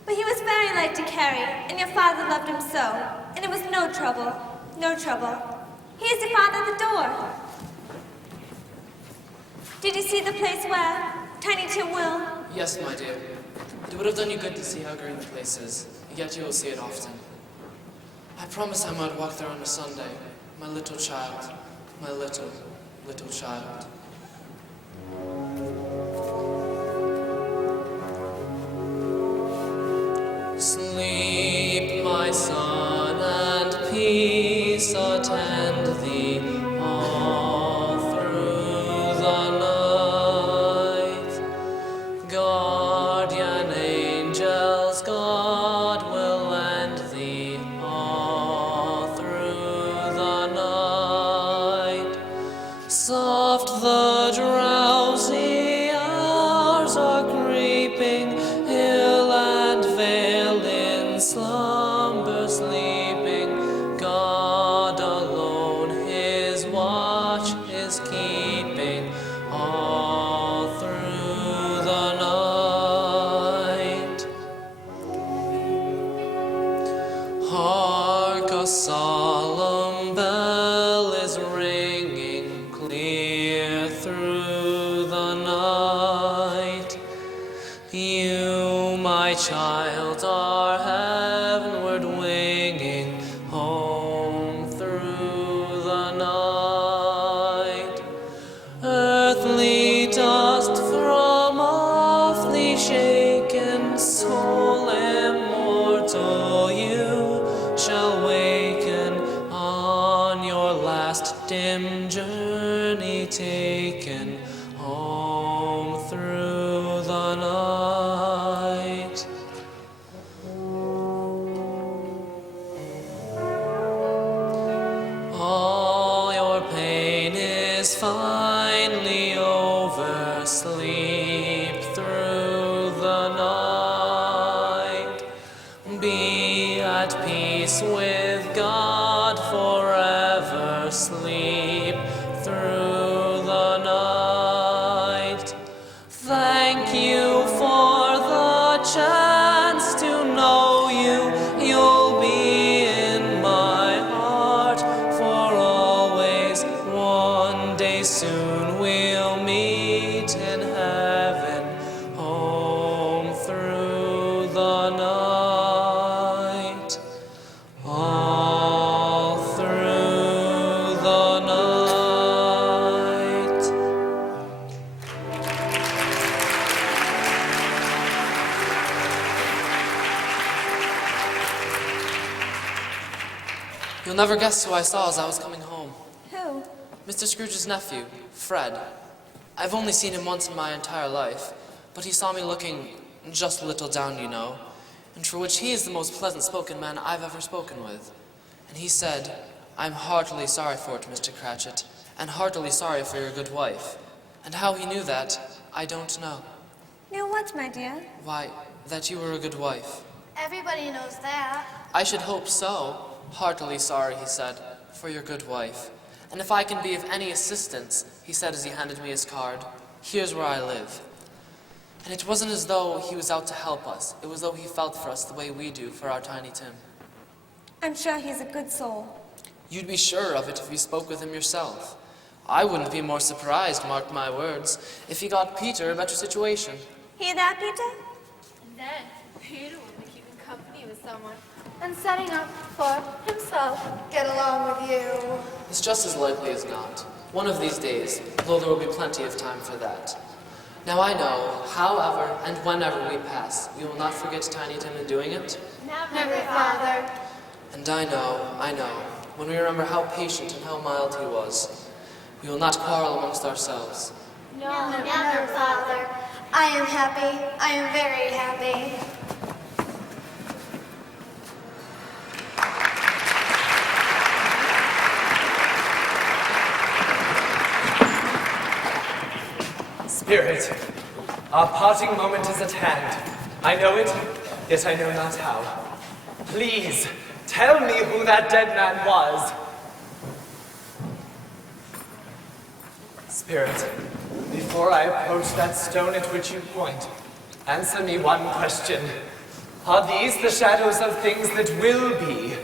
But he was very light to carry, and your father loved him so, and it was no trouble, no trouble. Here's your father at the door. Did you see the place where Tiny Tim will? Yes, my dear. It would have done you good to see how green the place is, yet you will see it often. I promised I might walk there on a Sunday, my little child, my little, little child. Sleep, my son, and peace attend thee all through the night. Guardian angels, God will lend thee all through the night. Soft the drowsy hours are creeping, hill and vale in slumber sleeping. God alone his watch is keeping all through the night. Hark, a solemn bell is ringing clear through the night. last dim journey taken home through the night. All your pain is finally over. Sleep through the night. Be at peace with God forever. Sleep through the night. Thank you for the chance to know you. You'll be in my heart for always. One day soon we'll meet in heaven. Home through the night. All through the night. You'll never guess who I saw as I was coming home. Who? Mr. Scrooge's nephew, Fred. I've only seen him once in my entire life, but he saw me looking just a little down, you know, and for which he is the most pleasant-spoken man I've ever spoken with. And he said, "I'm heartily sorry for it, Mr. Cratchit, and heartily sorry for your good wife." And how he knew that, I don't know. Knew what, my dear? Why, that you were a good wife. Everybody knows that. I should hope so. Heartily sorry, he said, for your good wife. And if I can be of any assistance, he said as he handed me his card, here's where I live. And it wasn't as though he was out to help us. It was as though he felt for us the way we do for our Tiny Tim. I'm sure he's a good soul. You'd be sure of it if you spoke with him yourself. I wouldn't be more surprised, mark my words, if he got Peter a better situation. Hear that, Peter? And then Peter will be keeping company with someone and setting up for himself. Get along with you. It's just as likely as not. One of these days, though there will be plenty of time for that. Now I know, however and whenever we pass, we will not forget Tiny Tim in doing it. Never, Father. And I know, when we remember how patient and how mild he was, we will not quarrel amongst ourselves. No, never, Father. I am happy. I am very happy. Spirit, our parting moment is at hand. I know it, yet I know not how. Please, tell me who that dead man was. Spirit, before I approach that stone at which you point, answer me one question. Are these the shadows of things that will be,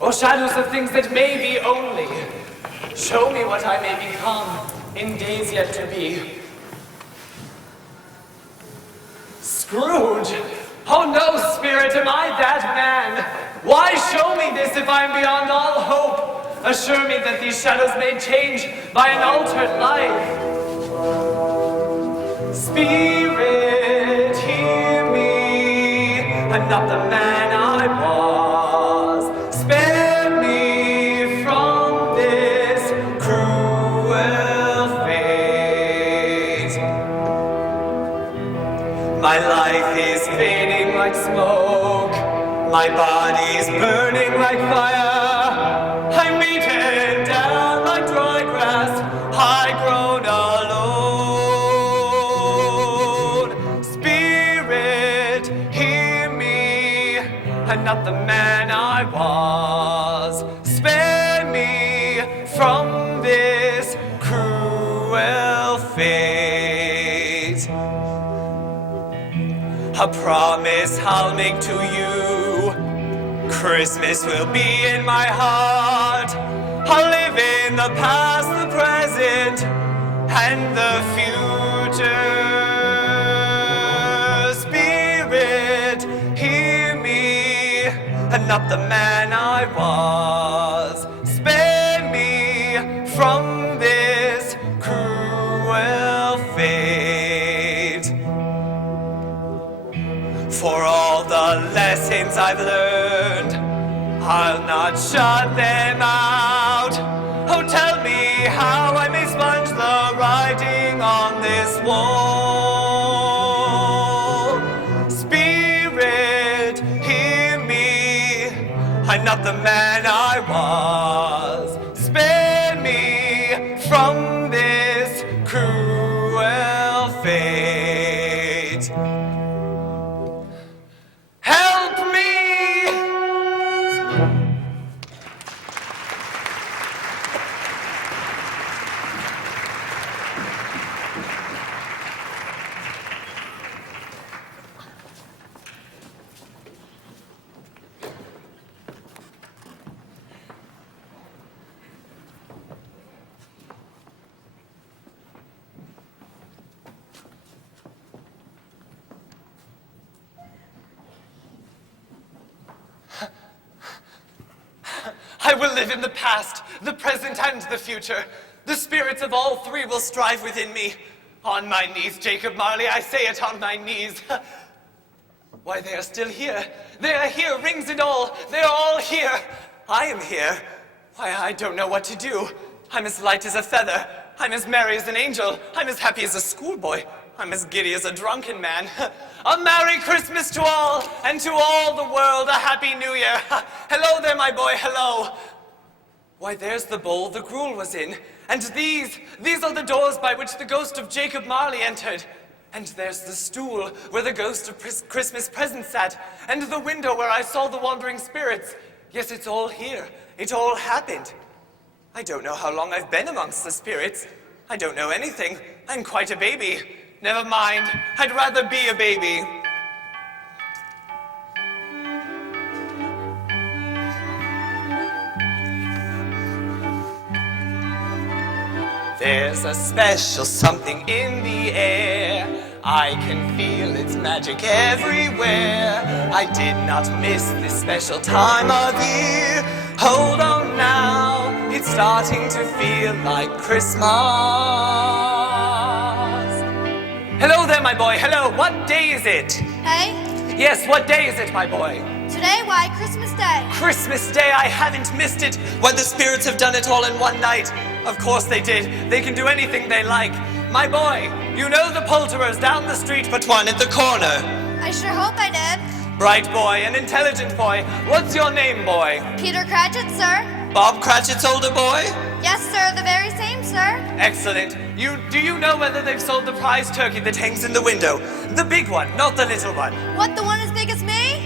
or shadows of things that may be only? Show me what I may become in days yet to be. Scrooge! Oh no, Spirit, am I that man? Why show me this if I am beyond all hope? Assure me that these shadows may change by an altered life. Spirit, hear me. I'm not the man I was. Spare me from this cruel fate. My life is fading like smoke. My body's burning like fire. I'm beaten down like dry grass. I grown alone. Spirit, hear me. I'm not the man I was. Spare me from this cruel fate. A promise I'll make to you. Christmas will be in my heart. I'll live in the past, the present, and the future. Spirit, hear me. I'm not the man I was. Spare me from this cruel fate. For all the lessons I've learned, I'll not shut them out. Oh, tell me the man I was. Spare me from this cruel fate. Help me! I will live in the past, the present, and the future. The spirits of all three will strive within me. On my knees, Jacob Marley, I say it on my knees. Why, they are still here. They are here, rings and all. They are all here. I am here. Why, I don't know what to do. I'm as light as a feather. I'm as merry as an angel. I'm as happy as a schoolboy. I'm as giddy as a drunken man. A Merry Christmas to all, and to all the world a Happy New Year. Hello there, my boy, hello. Why, there's the bowl the gruel was in, and these are the doors by which the ghost of Jacob Marley entered. And there's the stool where the ghost of Christmas present sat, and the window where I saw the wandering spirits. Yes, it's all here. It all happened. I don't know how long I've been amongst the spirits. I don't know anything. I'm quite a baby. Never mind. I'd rather be a baby. There's a special something in the air. I can feel its magic everywhere. I did not miss this special time of year. Hold on now, it's starting to feel like Christmas. Hello there, my boy, hello. What day is it? Hey? Yes, what day is it, my boy? Today, why, Christmas Day. Christmas Day, I haven't missed it. When the spirits have done it all in one night. Of course they did. They can do anything they like. My boy, you know the poulterers down the street but one at the corner. I sure hope I did. Bright boy, an intelligent boy. What's your name, boy? Peter Cratchit, sir. Bob Cratchit's older boy? Yes, sir, the very same, sir. Excellent. Do you know whether they've sold the prize turkey that hangs in the window? The big one, not the little one. What, the one as big as me?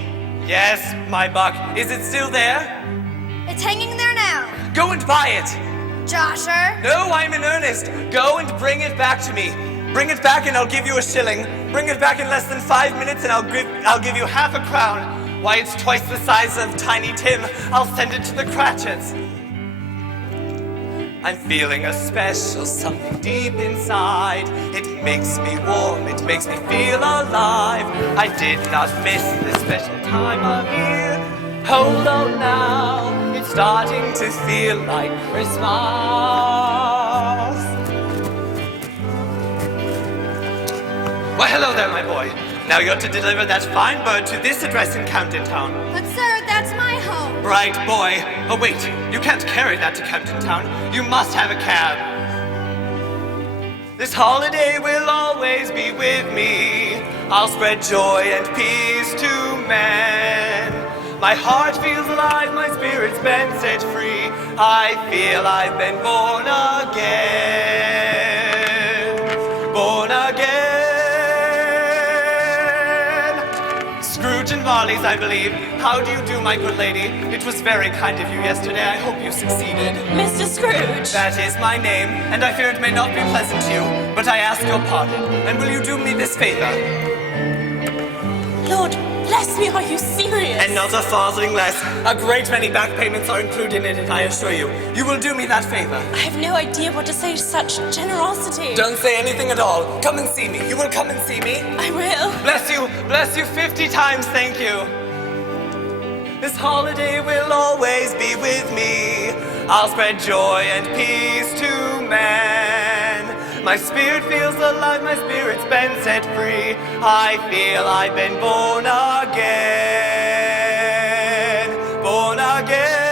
Yes, my buck. Is it still there? It's hanging there now. Go and buy it. Josher? No, I'm in earnest. Go and bring it back to me. Bring it back and I'll give you a shilling. Bring it back in less than 5 minutes and I'll give you half a crown. Why, it's twice the size of Tiny Tim. I'll send it to the Cratchits. I'm feeling a special something deep inside. It makes me warm, it makes me feel alive. I did not miss this special time of year. Hold on now, it's starting to feel like Christmas. Well, hello there, my boy. Now you're to deliver that fine bird to this address in Camden Town. But sir, that's my home. Right, boy. Oh, wait. You can't carry that to Camden Town. You must have a cab. This holiday will always be with me. I'll spread joy and peace to men. My heart feels alive, my spirit's been set free. I feel I've been born again. Born again. Scrooge and Marley's, I believe. How do you do, my good lady? It was very kind of you yesterday. I hope you succeeded. Mr. Scrooge. That is my name, and I fear it may not be pleasant to you, but I ask your pardon. And will you do me this favor? Lord, bless me, are you serious? And not a farthing less. A great many back payments are included in it, I assure you. You will do me that favor. I have no idea what to say to such generosity. Don't say anything at all. Come and see me. You will come and see me? I will. Bless you 50 times, thank you. This holiday will always be with me. I'll spread joy and peace to men. My spirit feels alive, my spirit's been set free. I feel I've been born again. Born again.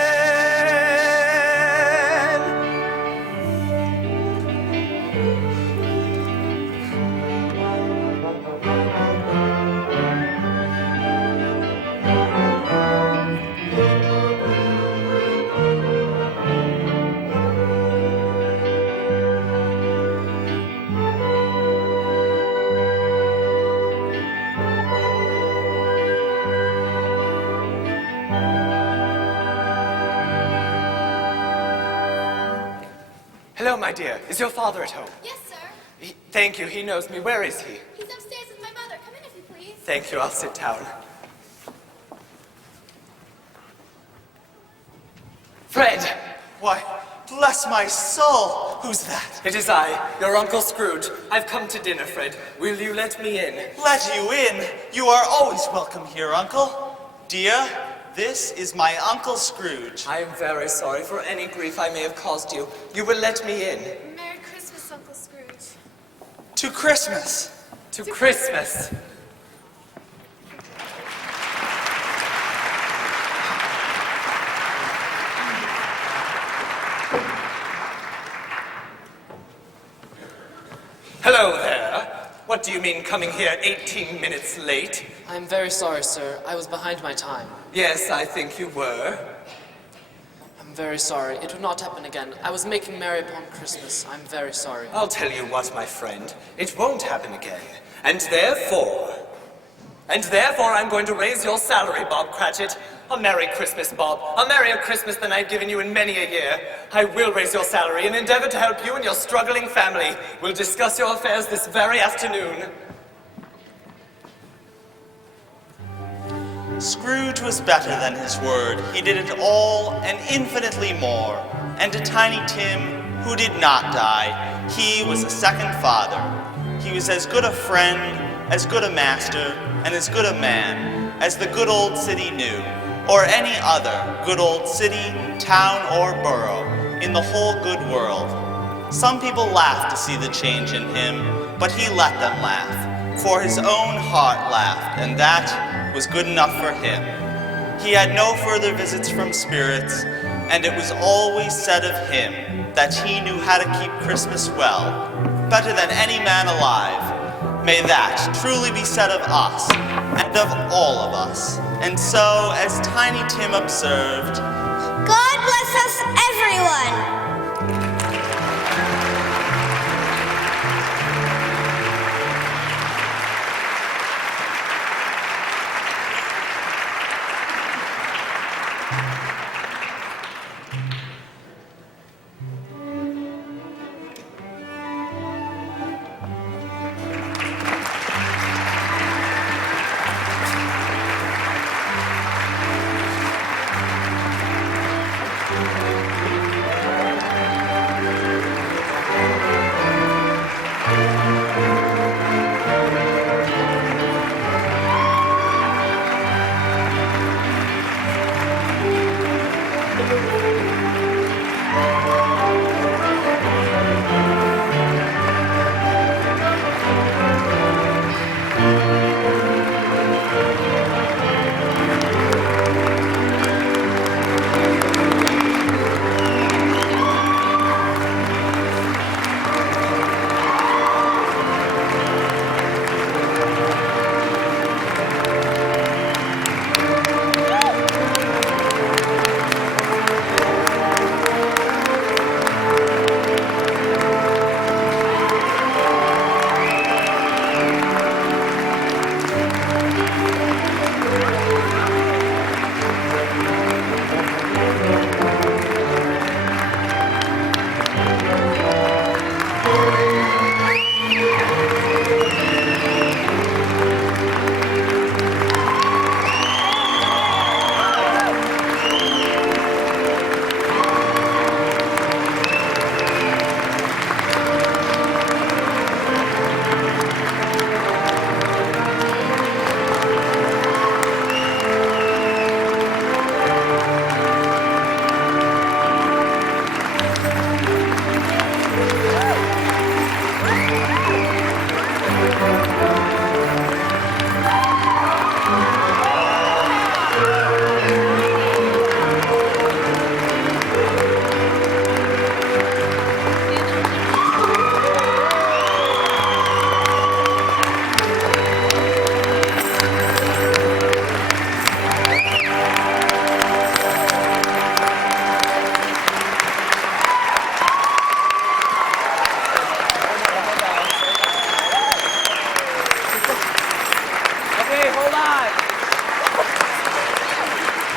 Hello, my dear. Is your father at home? Yes, sir. Thank you. He knows me. Where is he? He's upstairs with my mother. Come in if you please. Thank you. I'll sit down. Fred! Why, bless my soul! Who's that? It is I, your Uncle Scrooge. I've come to dinner, Fred. Will you let me in? Let you in? You are always welcome here, Uncle. Dear, this is my Uncle Scrooge. I am very sorry for any grief I may have caused you. You will let me in. Merry Christmas, Uncle Scrooge. To Christmas. To Christmas. Hello there. What do you mean coming here 18 minutes late? I'm very sorry, sir. I was behind my time. Yes, I think you were. I'm very sorry. It would not happen again. I was making merry upon Christmas. I'm very sorry. I'll tell you what, my friend. It won't happen again. And therefore, I'm going to raise your salary, Bob Cratchit. A Merry Christmas, Bob. A merrier Christmas than I've given you in many a year. I will raise your salary and endeavor to help you and your struggling family. We'll discuss your affairs this very afternoon. Scrooge was better than his word. He did it all and infinitely more. And to Tiny Tim, who did not die, he was a second father. He was as good a friend, as good a master, and as good a man as the good old city knew, or any other good old city, town, or borough in the whole good world. Some people laughed to see the change in him, but he let them laugh, for his own heart laughed, and that was good enough for him. He had no further visits from spirits, and it was always said of him that he knew how to keep Christmas well, better than any man alive. May that truly be said of us, and of all of us. And so, as Tiny Tim observed, God bless us, everyone!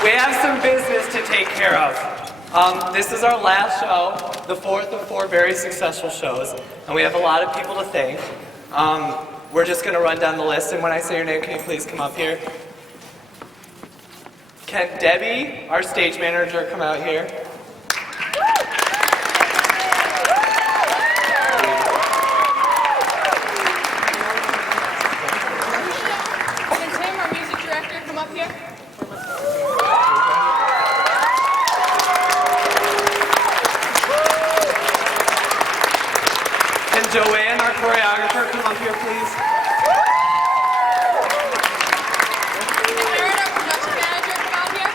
We have some business to take care of. This is our last show, the fourth of 4 very successful shows, and we have a lot of people to thank. We're just going to run down the list, and when I say your name, can you please come up here? Can Debbie, our stage manager, come out here? Can Tim, our music director, come up here? Can Joanne, our choreographer, come up here, please? Aaron, our production manager, come out here.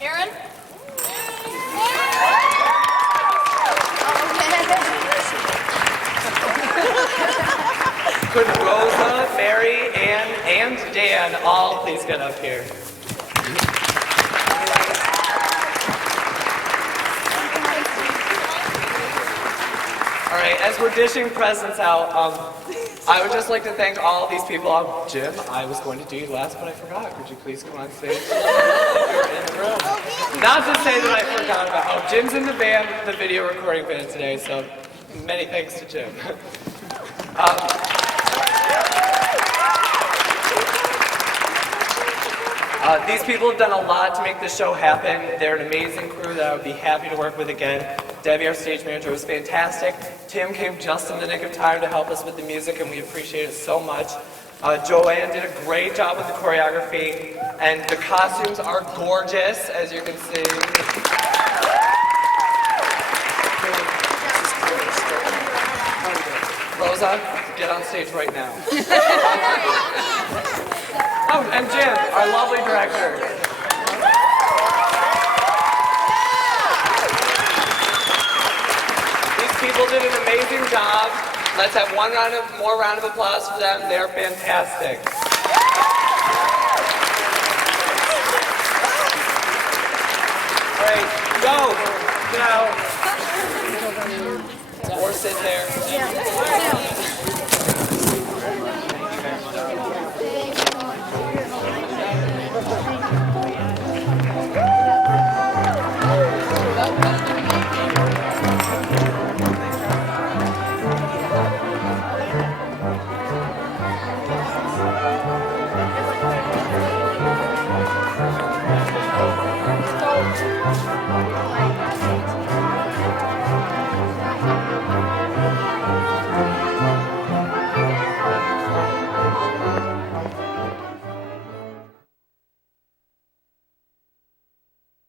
Aaron? Could Rosa, Mary, Ann, and Dan all please get up here? All right, as we're dishing presents out, I would just like to thank all of these people. Jim, I was going to do you last, but I forgot. Could you please come on stage? You're in the room. Not to say that I forgot about. Oh, Jim's in the band, the video recording band today, so many thanks to Jim. These people have done a lot to make this show happen. They're an amazing crew that I would be happy to work with again. Debbie, our stage manager, was fantastic. Tim came just in the nick of time to help us with the music, and we appreciate it so much. Joanne did a great job with the choreography, and the costumes are gorgeous, as you can see. Rosa, get on stage right now. Oh, and Jim, our lovely director. These people did an amazing job. Let's have more round of applause for them. They're fantastic. All right, go. Get out. Or sit there.